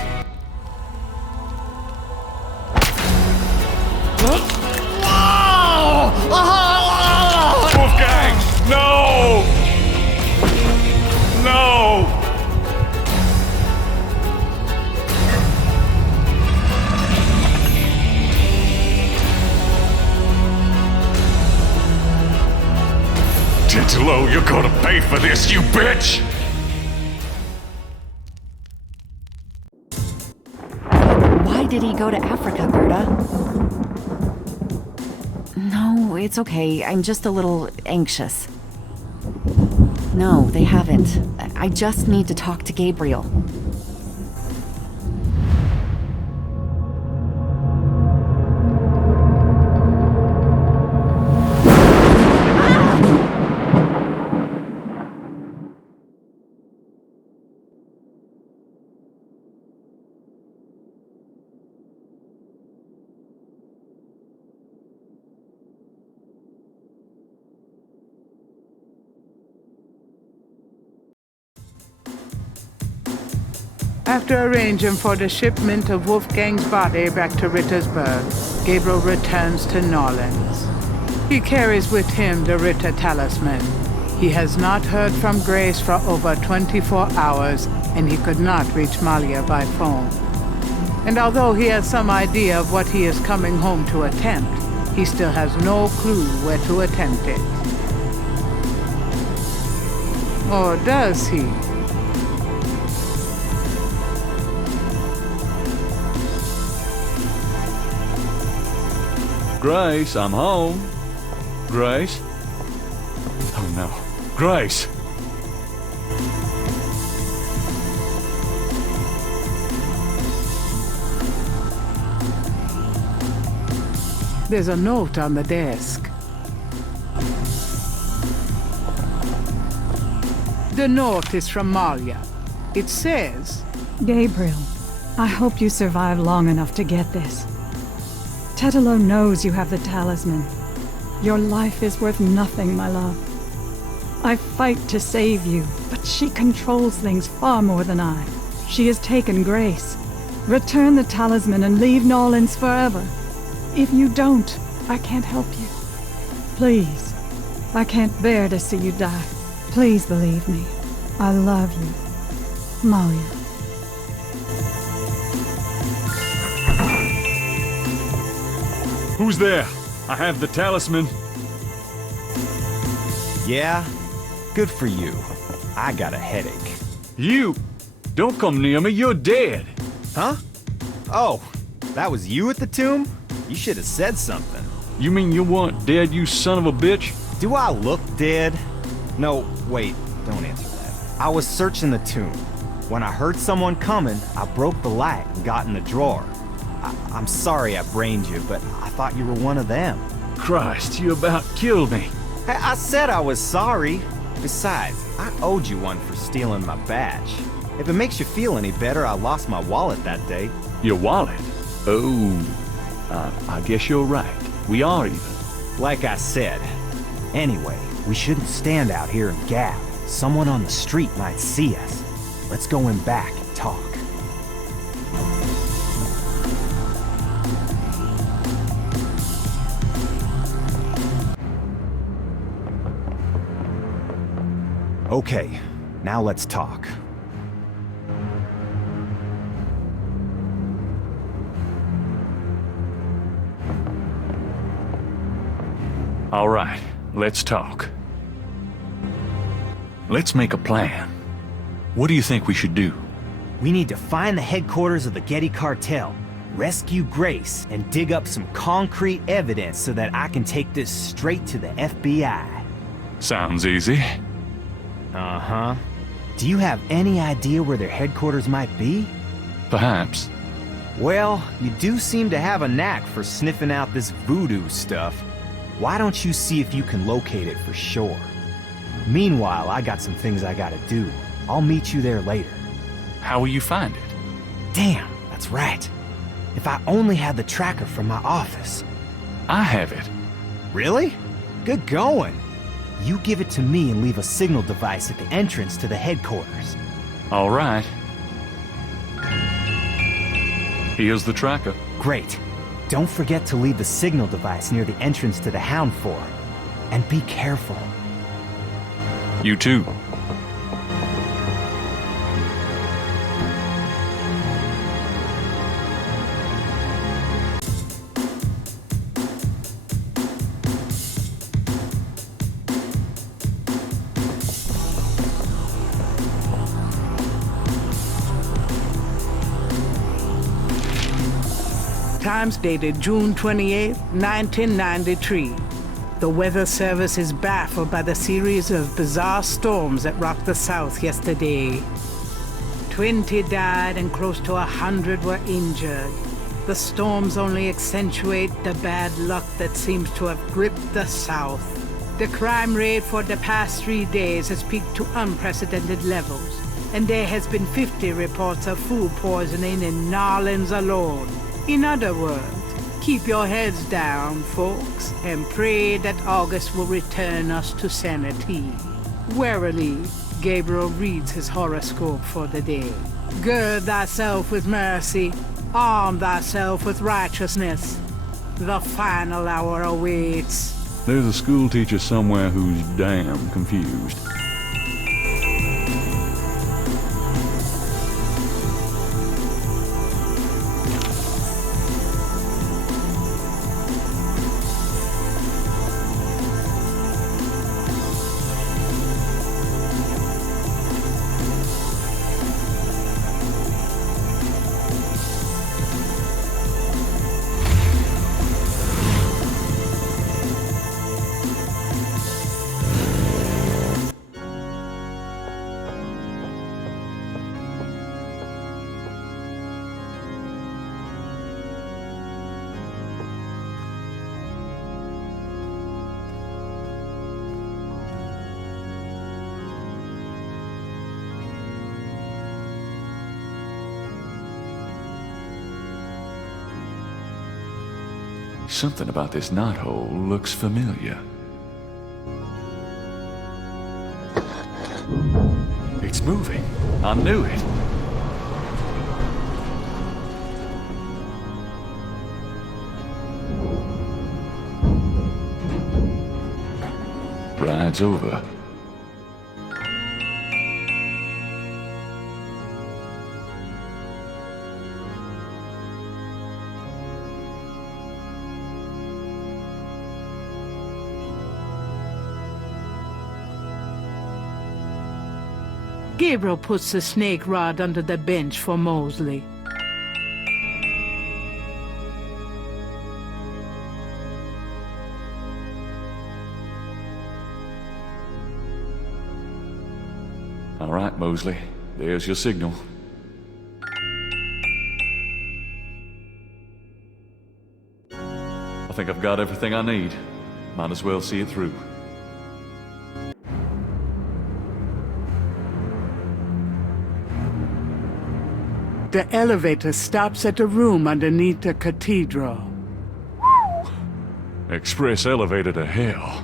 Wolfgang! No! No! Titolo, you're gonna pay for this, you bitch! Why did he go to Africa, Gerda? No, it's okay. I'm just a little anxious. No, they haven't. I just need to talk to Gabriel. After arranging for the shipment of Wolfgang's body back to Rittersburg, Gabriel returns to Norlands. He carries with him the Ritter talisman. He has not heard from Grace for over 24 hours, and he could not reach Malia by phone. And although he has some idea of what he is coming home to attempt, he still has no clue where to attempt it. Or does he? Grace, I'm home. Grace? Oh no. Grace! There's a note on the desk. The note is from Malia. It says, Gabriel, I hope you survive long enough to get this. Tetelo knows you have the talisman. Your life is worth nothing, my love. I fight to save you, but she controls things far more than I. She has taken Grace. Return the talisman and leave Norlands forever. If you don't, I can't help you. Please. I can't bear to see you die. Please believe me. I love you. Malia. Who's there? I have the talisman. Yeah? Good for you. I got a headache. You? Don't come near me, you're dead. Huh? Oh, that was you at the tomb? You should have said something. You mean you weren't dead, you son of a bitch? Do I look dead? No, wait, don't answer that. I was searching the tomb. When I heard someone coming, I broke the light and got in the drawer. I'm sorry I brained you, but I thought you were one of them. Christ, you about killed me. I said I was sorry. Besides, I owed you one for stealing my badge. If it makes you feel any better, I lost my wallet that day. Your wallet? Oh, I guess you're right. We are even. Like I said. Anyway, we shouldn't stand out here and gab. Someone on the street might see us. Let's go in back and talk. Okay, now let's talk. All right, let's talk. Let's make a plan. What do you think we should do? We need to find the headquarters of the Getty cartel, rescue Grace, and dig up some concrete evidence so that I can take this straight to the FBI. Sounds easy. Uh-huh. Do you have any idea where their headquarters might be? Perhaps. Well, you do seem to have a knack for sniffing out this voodoo stuff. Why don't you see if you can locate it for sure? Meanwhile, I got some things I gotta do. I'll meet you there later. How will you find it? Damn, that's right. If I only had the tracker from my office. I have it. Really? Good going. You give it to me and leave a signal device at the entrance to the headquarters. All right. Here's the tracker. Great. Don't forget to leave the signal device near the entrance to the Hound Fort. And be careful. You too. Times dated June 28, 1993. The Weather Service is baffled by the series of bizarre storms that rocked the South yesterday. 20 died and close to 100 were injured. The storms only accentuate the bad luck that seems to have gripped the South. The crime rate for the past 3 days has peaked to unprecedented levels, and there has been 50 reports of food poisoning in New Orleans alone. In other words, keep your heads down, folks, and pray that August will return us to sanity. Warily, Gabriel reads his horoscope for the day. Gird thyself with mercy, arm thyself with righteousness. The final hour awaits. There's a school teacher somewhere who's damn confused. Something about this knothole looks familiar. It's moving. I knew it. Ride's over. Gabriel puts the snake rod under the bench for Mosley. All right, Mosley. There's your signal. I think I've got everything I need. Might as well see it through. The elevator stops at a room underneath the cathedral. Express elevator to hell.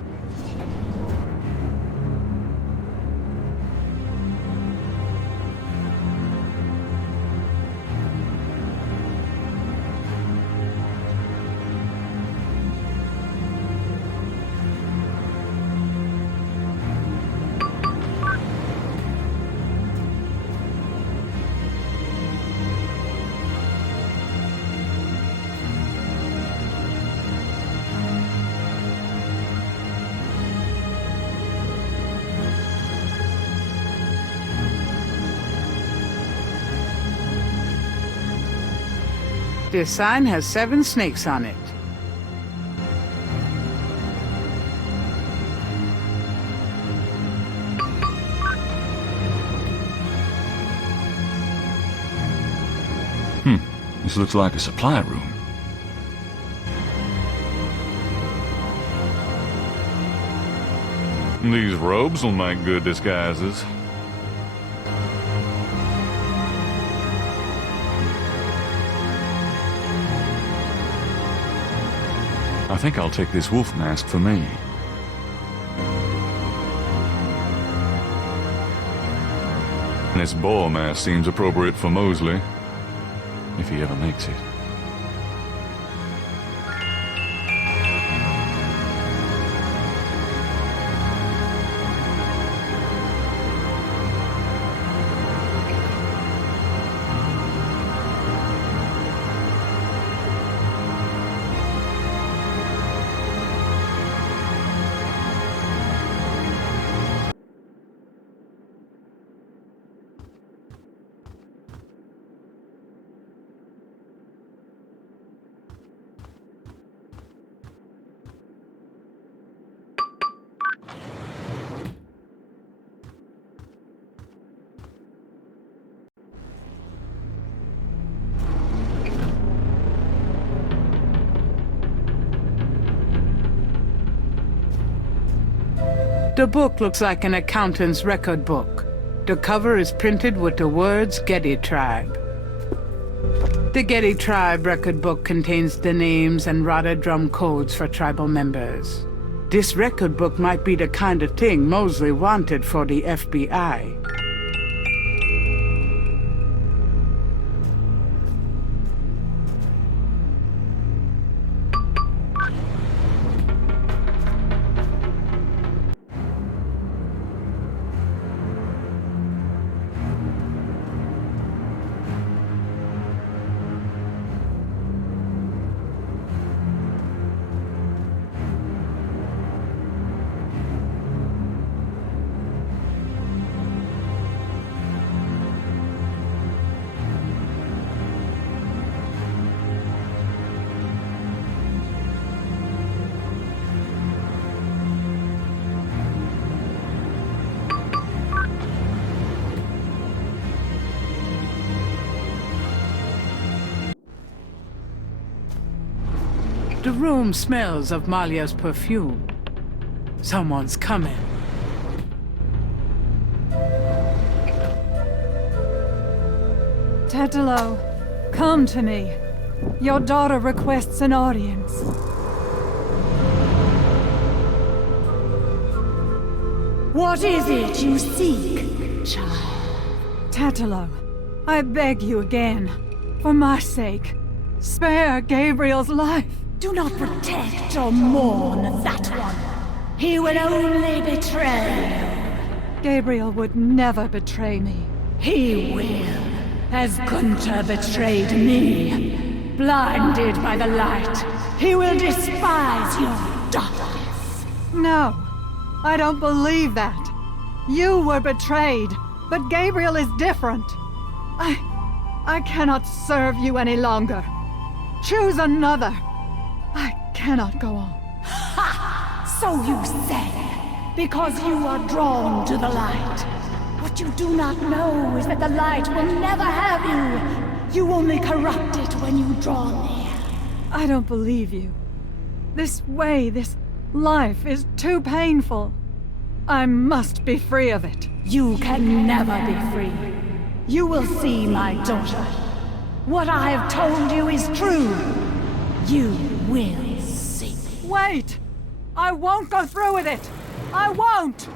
The sign has 7 snakes on it. This looks like a supply room. These robes will make good disguises. I think I'll take this wolf mask for me. This boar mask seems appropriate for Mosley, if he ever makes it. The book looks like an accountant's record book. The cover is printed with the words Getty Tribe. The Getty Tribe record book contains the names and rada drum codes for tribal members. This record book might be the kind of thing Mosley wanted for the FBI. The room smells of Malia's perfume. Someone's coming. Tetelo, come to me. Your daughter requests an audience. What is it you seek, child? Tetelo, I beg you again, for my sake, spare Gabriel's life. Do not protect or mourn that one. He will only betray you. Gabriel would never betray me. He will, as Gunther betrayed me. Blinded by the light, he will despise your darkness. No, I don't believe that. You were betrayed, but Gabriel is different. I cannot serve you any longer. Choose another. I cannot go on. Ha! So you say, because you are drawn to the light. What you do not know is that the light will never have you. You only corrupt it when you draw near. I don't believe you. This way, this life is too painful. I must be free of it. You can never be free. You will see, my daughter. What I have told you is true. You will see. Wait! I won't go through with it! I won't!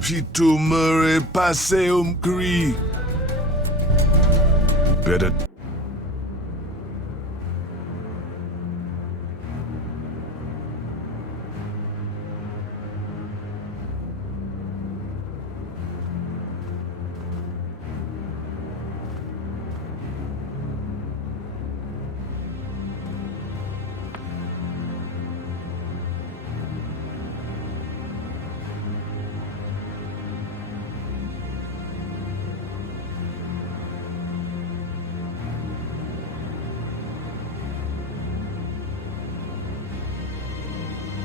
Pito Murray Passeum Cree. Better.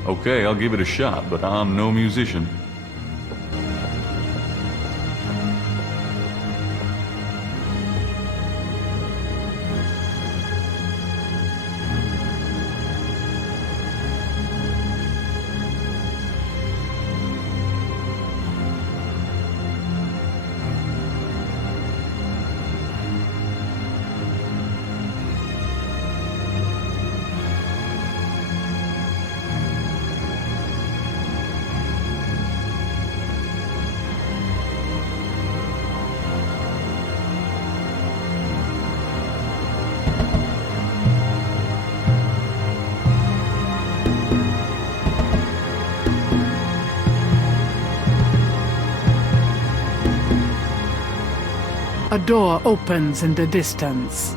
Okay, I'll give it a shot, but I'm no musician. A door opens in the distance.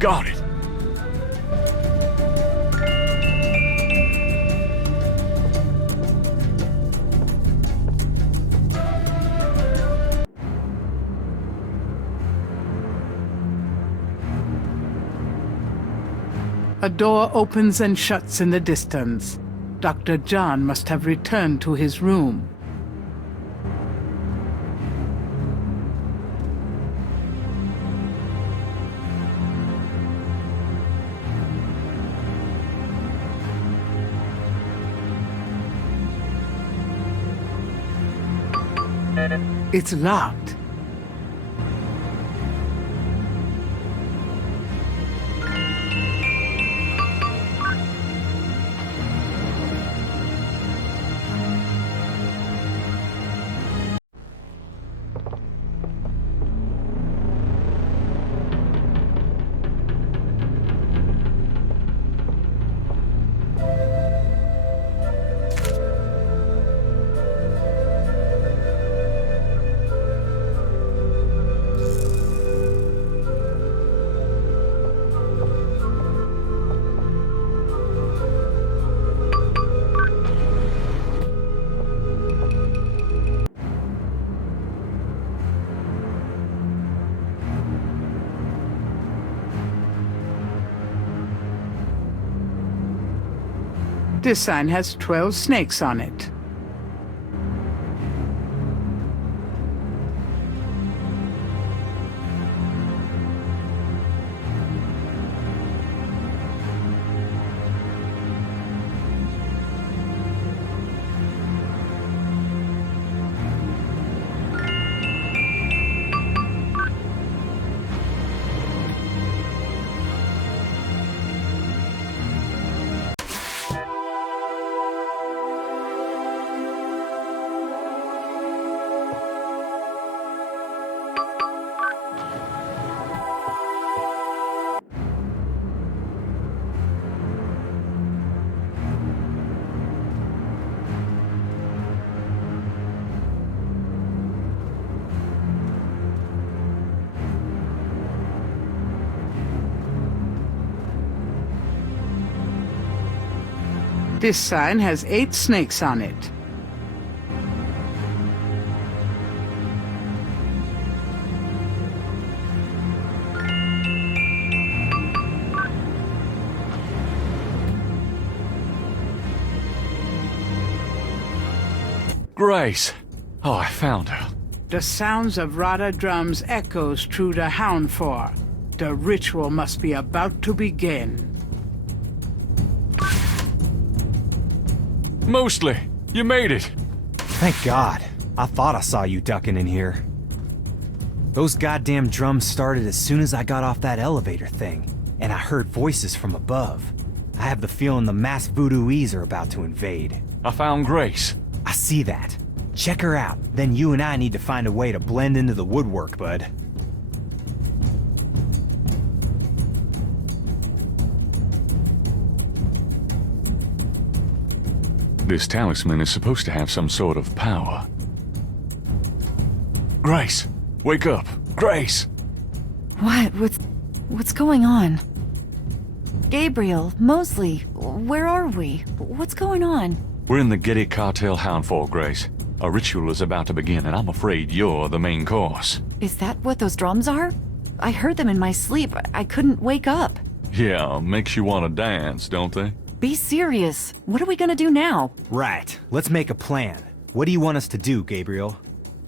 Got it. A door opens and shuts in the distance. Dr. John must have returned to his room. It's locked. This sign has 12 snakes on it. This sign has 8 snakes on it. Grace! Oh, I found her. The sounds of Rada drums echoes through the Houndfor. The ritual must be about to begin. Mostly, you made it. Thank God. I thought I saw you ducking in here. Those goddamn drums started as soon as I got off that elevator thing, and I heard voices from above. I have the feeling the masked voodooese are about to invade. I found Grace. I see that. Check her out, then you and I need to find a way to blend into the woodwork, bud. This talisman is supposed to have some sort of power. Grace, wake up. Grace! What's going on? Gabriel, Mosley, where are we? What's going on? We're in the Getty Cartel Houndfor, Grace. A ritual is about to begin, and I'm afraid you're the main course. Is that what those drums are? I heard them in my sleep. I couldn't wake up. Yeah, makes you want to dance, don't they? be serious. What are we gonna do now? Right. Let's make a plan. What do you want us to do, Gabriel?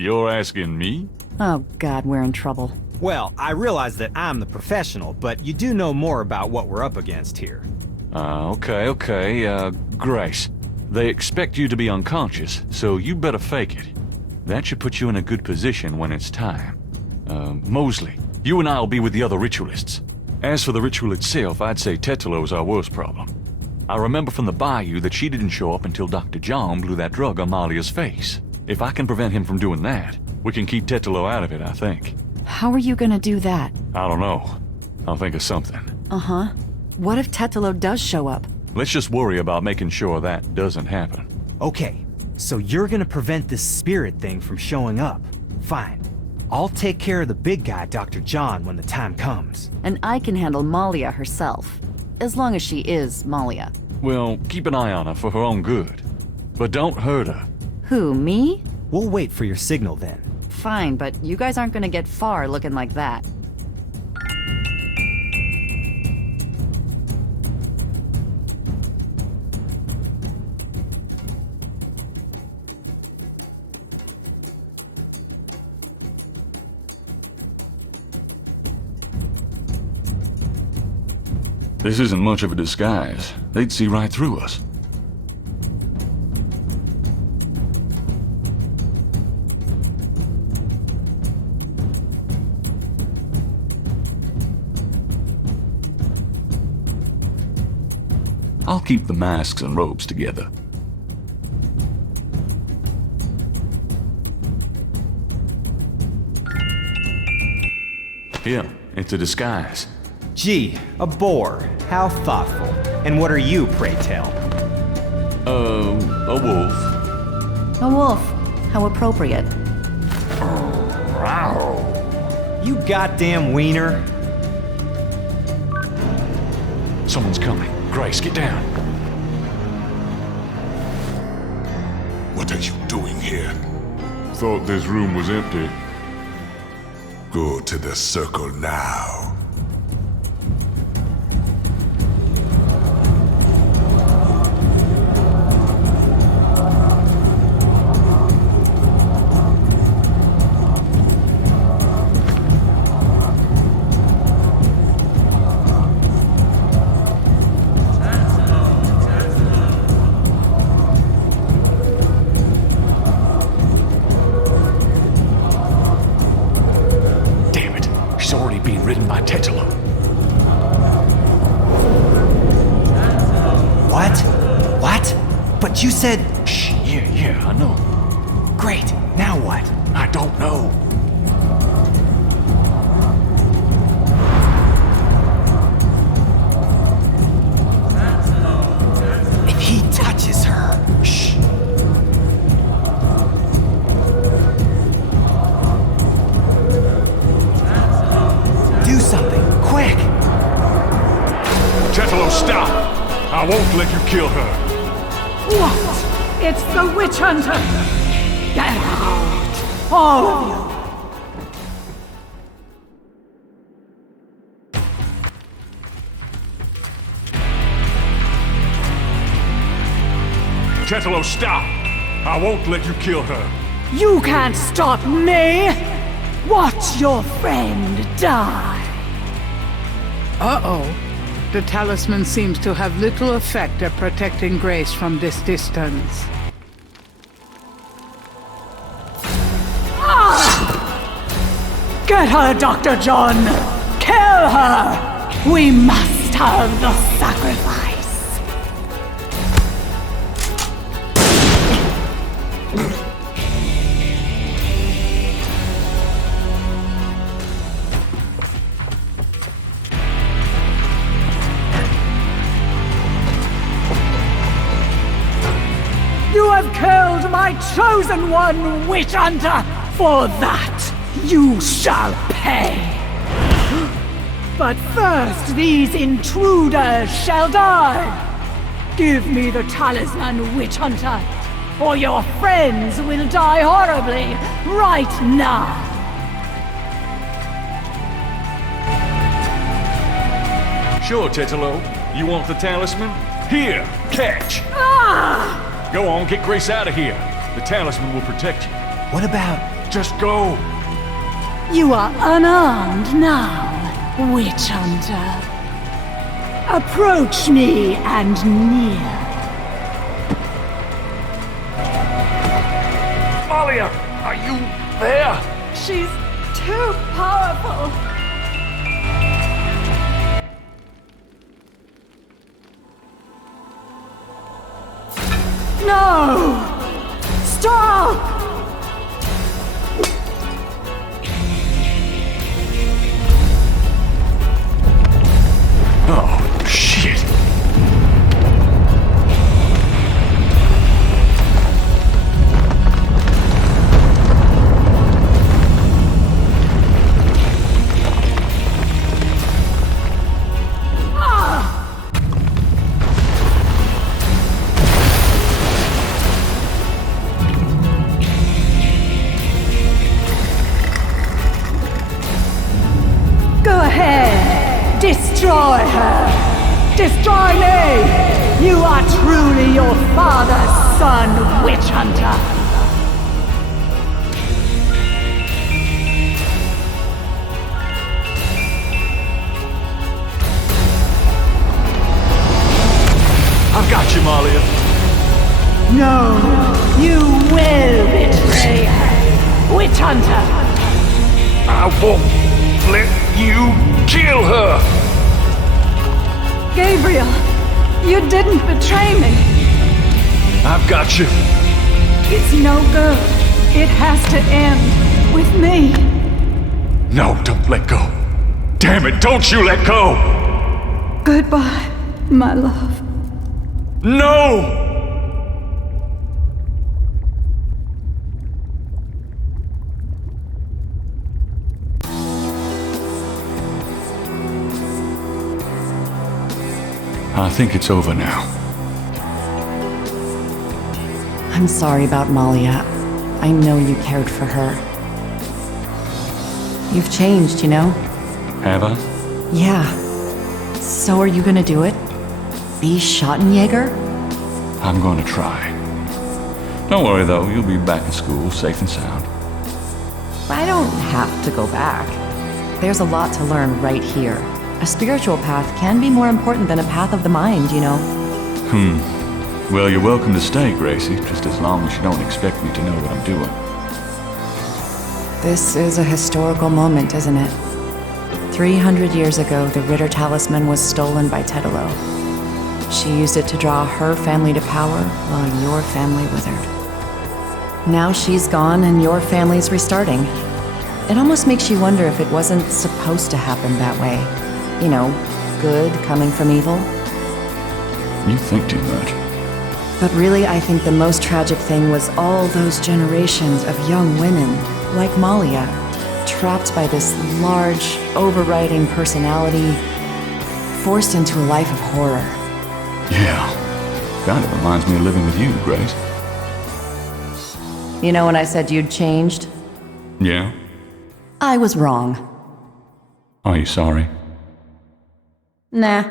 You're asking me? Oh God, we're in trouble. Well, I realize that I'm the professional, but you do know more about what we're up against here. Okay. Grace. They expect you to be unconscious, so you better fake it. That should put you in a good position when it's time. Mosley, you and I'll be with the other ritualists. As for the ritual itself, I'd say Tetelo's our worst problem. I remember from the bayou that she didn't show up until Dr. John blew that drug on Malia's face. If I can prevent him from doing that, we can keep Tetelo out of it, I think. How are you gonna do that? I don't know. I'll think of something. Uh-huh. What if Tetelo does show up? Let's just worry about making sure that doesn't happen. Okay, so you're gonna prevent this spirit thing from showing up. Fine. I'll take care of the big guy, Dr. John, when the time comes. And I can handle Malia herself. As long as she is Malia. Well, keep an eye on her for her own good. But don't hurt her. Who, me? We'll wait for your signal then. Fine, but you guys aren't gonna get far looking like that. This isn't much of a disguise. They'd see right through us. I'll keep the masks and robes together. Here, it's a disguise. Gee, a boar. How thoughtful. And what are you, pray tell? A wolf. A wolf. How appropriate. You goddamn wiener. Someone's coming. Grace, get down. What are you doing here? Thought this room was empty. Go to the circle now. You said... Shh, yeah, I know. Great, now what? I don't know. If he touches her... Shh. Do something, quick! Tetelo, stop! I won't let you kill her. What? It's the witch hunter! Get out! All of you! Tetelo, stop! I won't let you kill her. You can't stop me! Watch your friend die! Uh-oh. The talisman seems to have little effect at protecting Grace from this distance. Get her, Dr. John! Kill her! We must have the sacrifice! You have killed my chosen one, witch hunter! For that, you shall pay! But first, these intruders shall die! Give me the talisman, witch hunter, or your friends will die horribly right now! Sure, Tetelo. You want the talisman? Here, catch! Ah! Go on, get Grace out of here. The talisman will protect you. What about... Just go! You are unarmed now, witch hunter. Approach me and near. Malia, are you there? She's too powerful. No! Stop! Oh, shit. Go ahead! Destroy her! Destroy me! You are truly your father's son, witch hunter! I've got you, Malia. No, you will betray her, witch hunter! I won't let you kill her! Gabriel, you didn't betray me. I've got you. It's no good. It has to end with me. No, don't let go. Damn it, don't you let go! Goodbye, my love. No! I think it's over now. I'm sorry about Malia. I know you cared for her. You've changed, you know? Have I? Yeah. So are you gonna do it? Be Schottenjäger? I'm going to try. Don't worry, though. You'll be back in school, safe and sound. I don't have to go back. There's a lot to learn right here. A spiritual path can be more important than a path of the mind, you know? Well, you're welcome to stay, Gracie, just as long as you don't expect me to know what I'm doing. This is a historical moment, isn't it? 300 years ago, the Ritter talisman was stolen by Tetelo. She used it to draw her family to power while your family withered. Now she's gone and your family's restarting. It almost makes you wonder if it wasn't supposed to happen that way. You know, good coming from evil. You think too much. But really, I think the most tragic thing was all those generations of young women, like Malia, trapped by this large, overriding personality, forced into a life of horror. Yeah. Kind of reminds me of living with you, Grace. You know when I said you'd changed? Yeah? I was wrong. Are you sorry? Nah.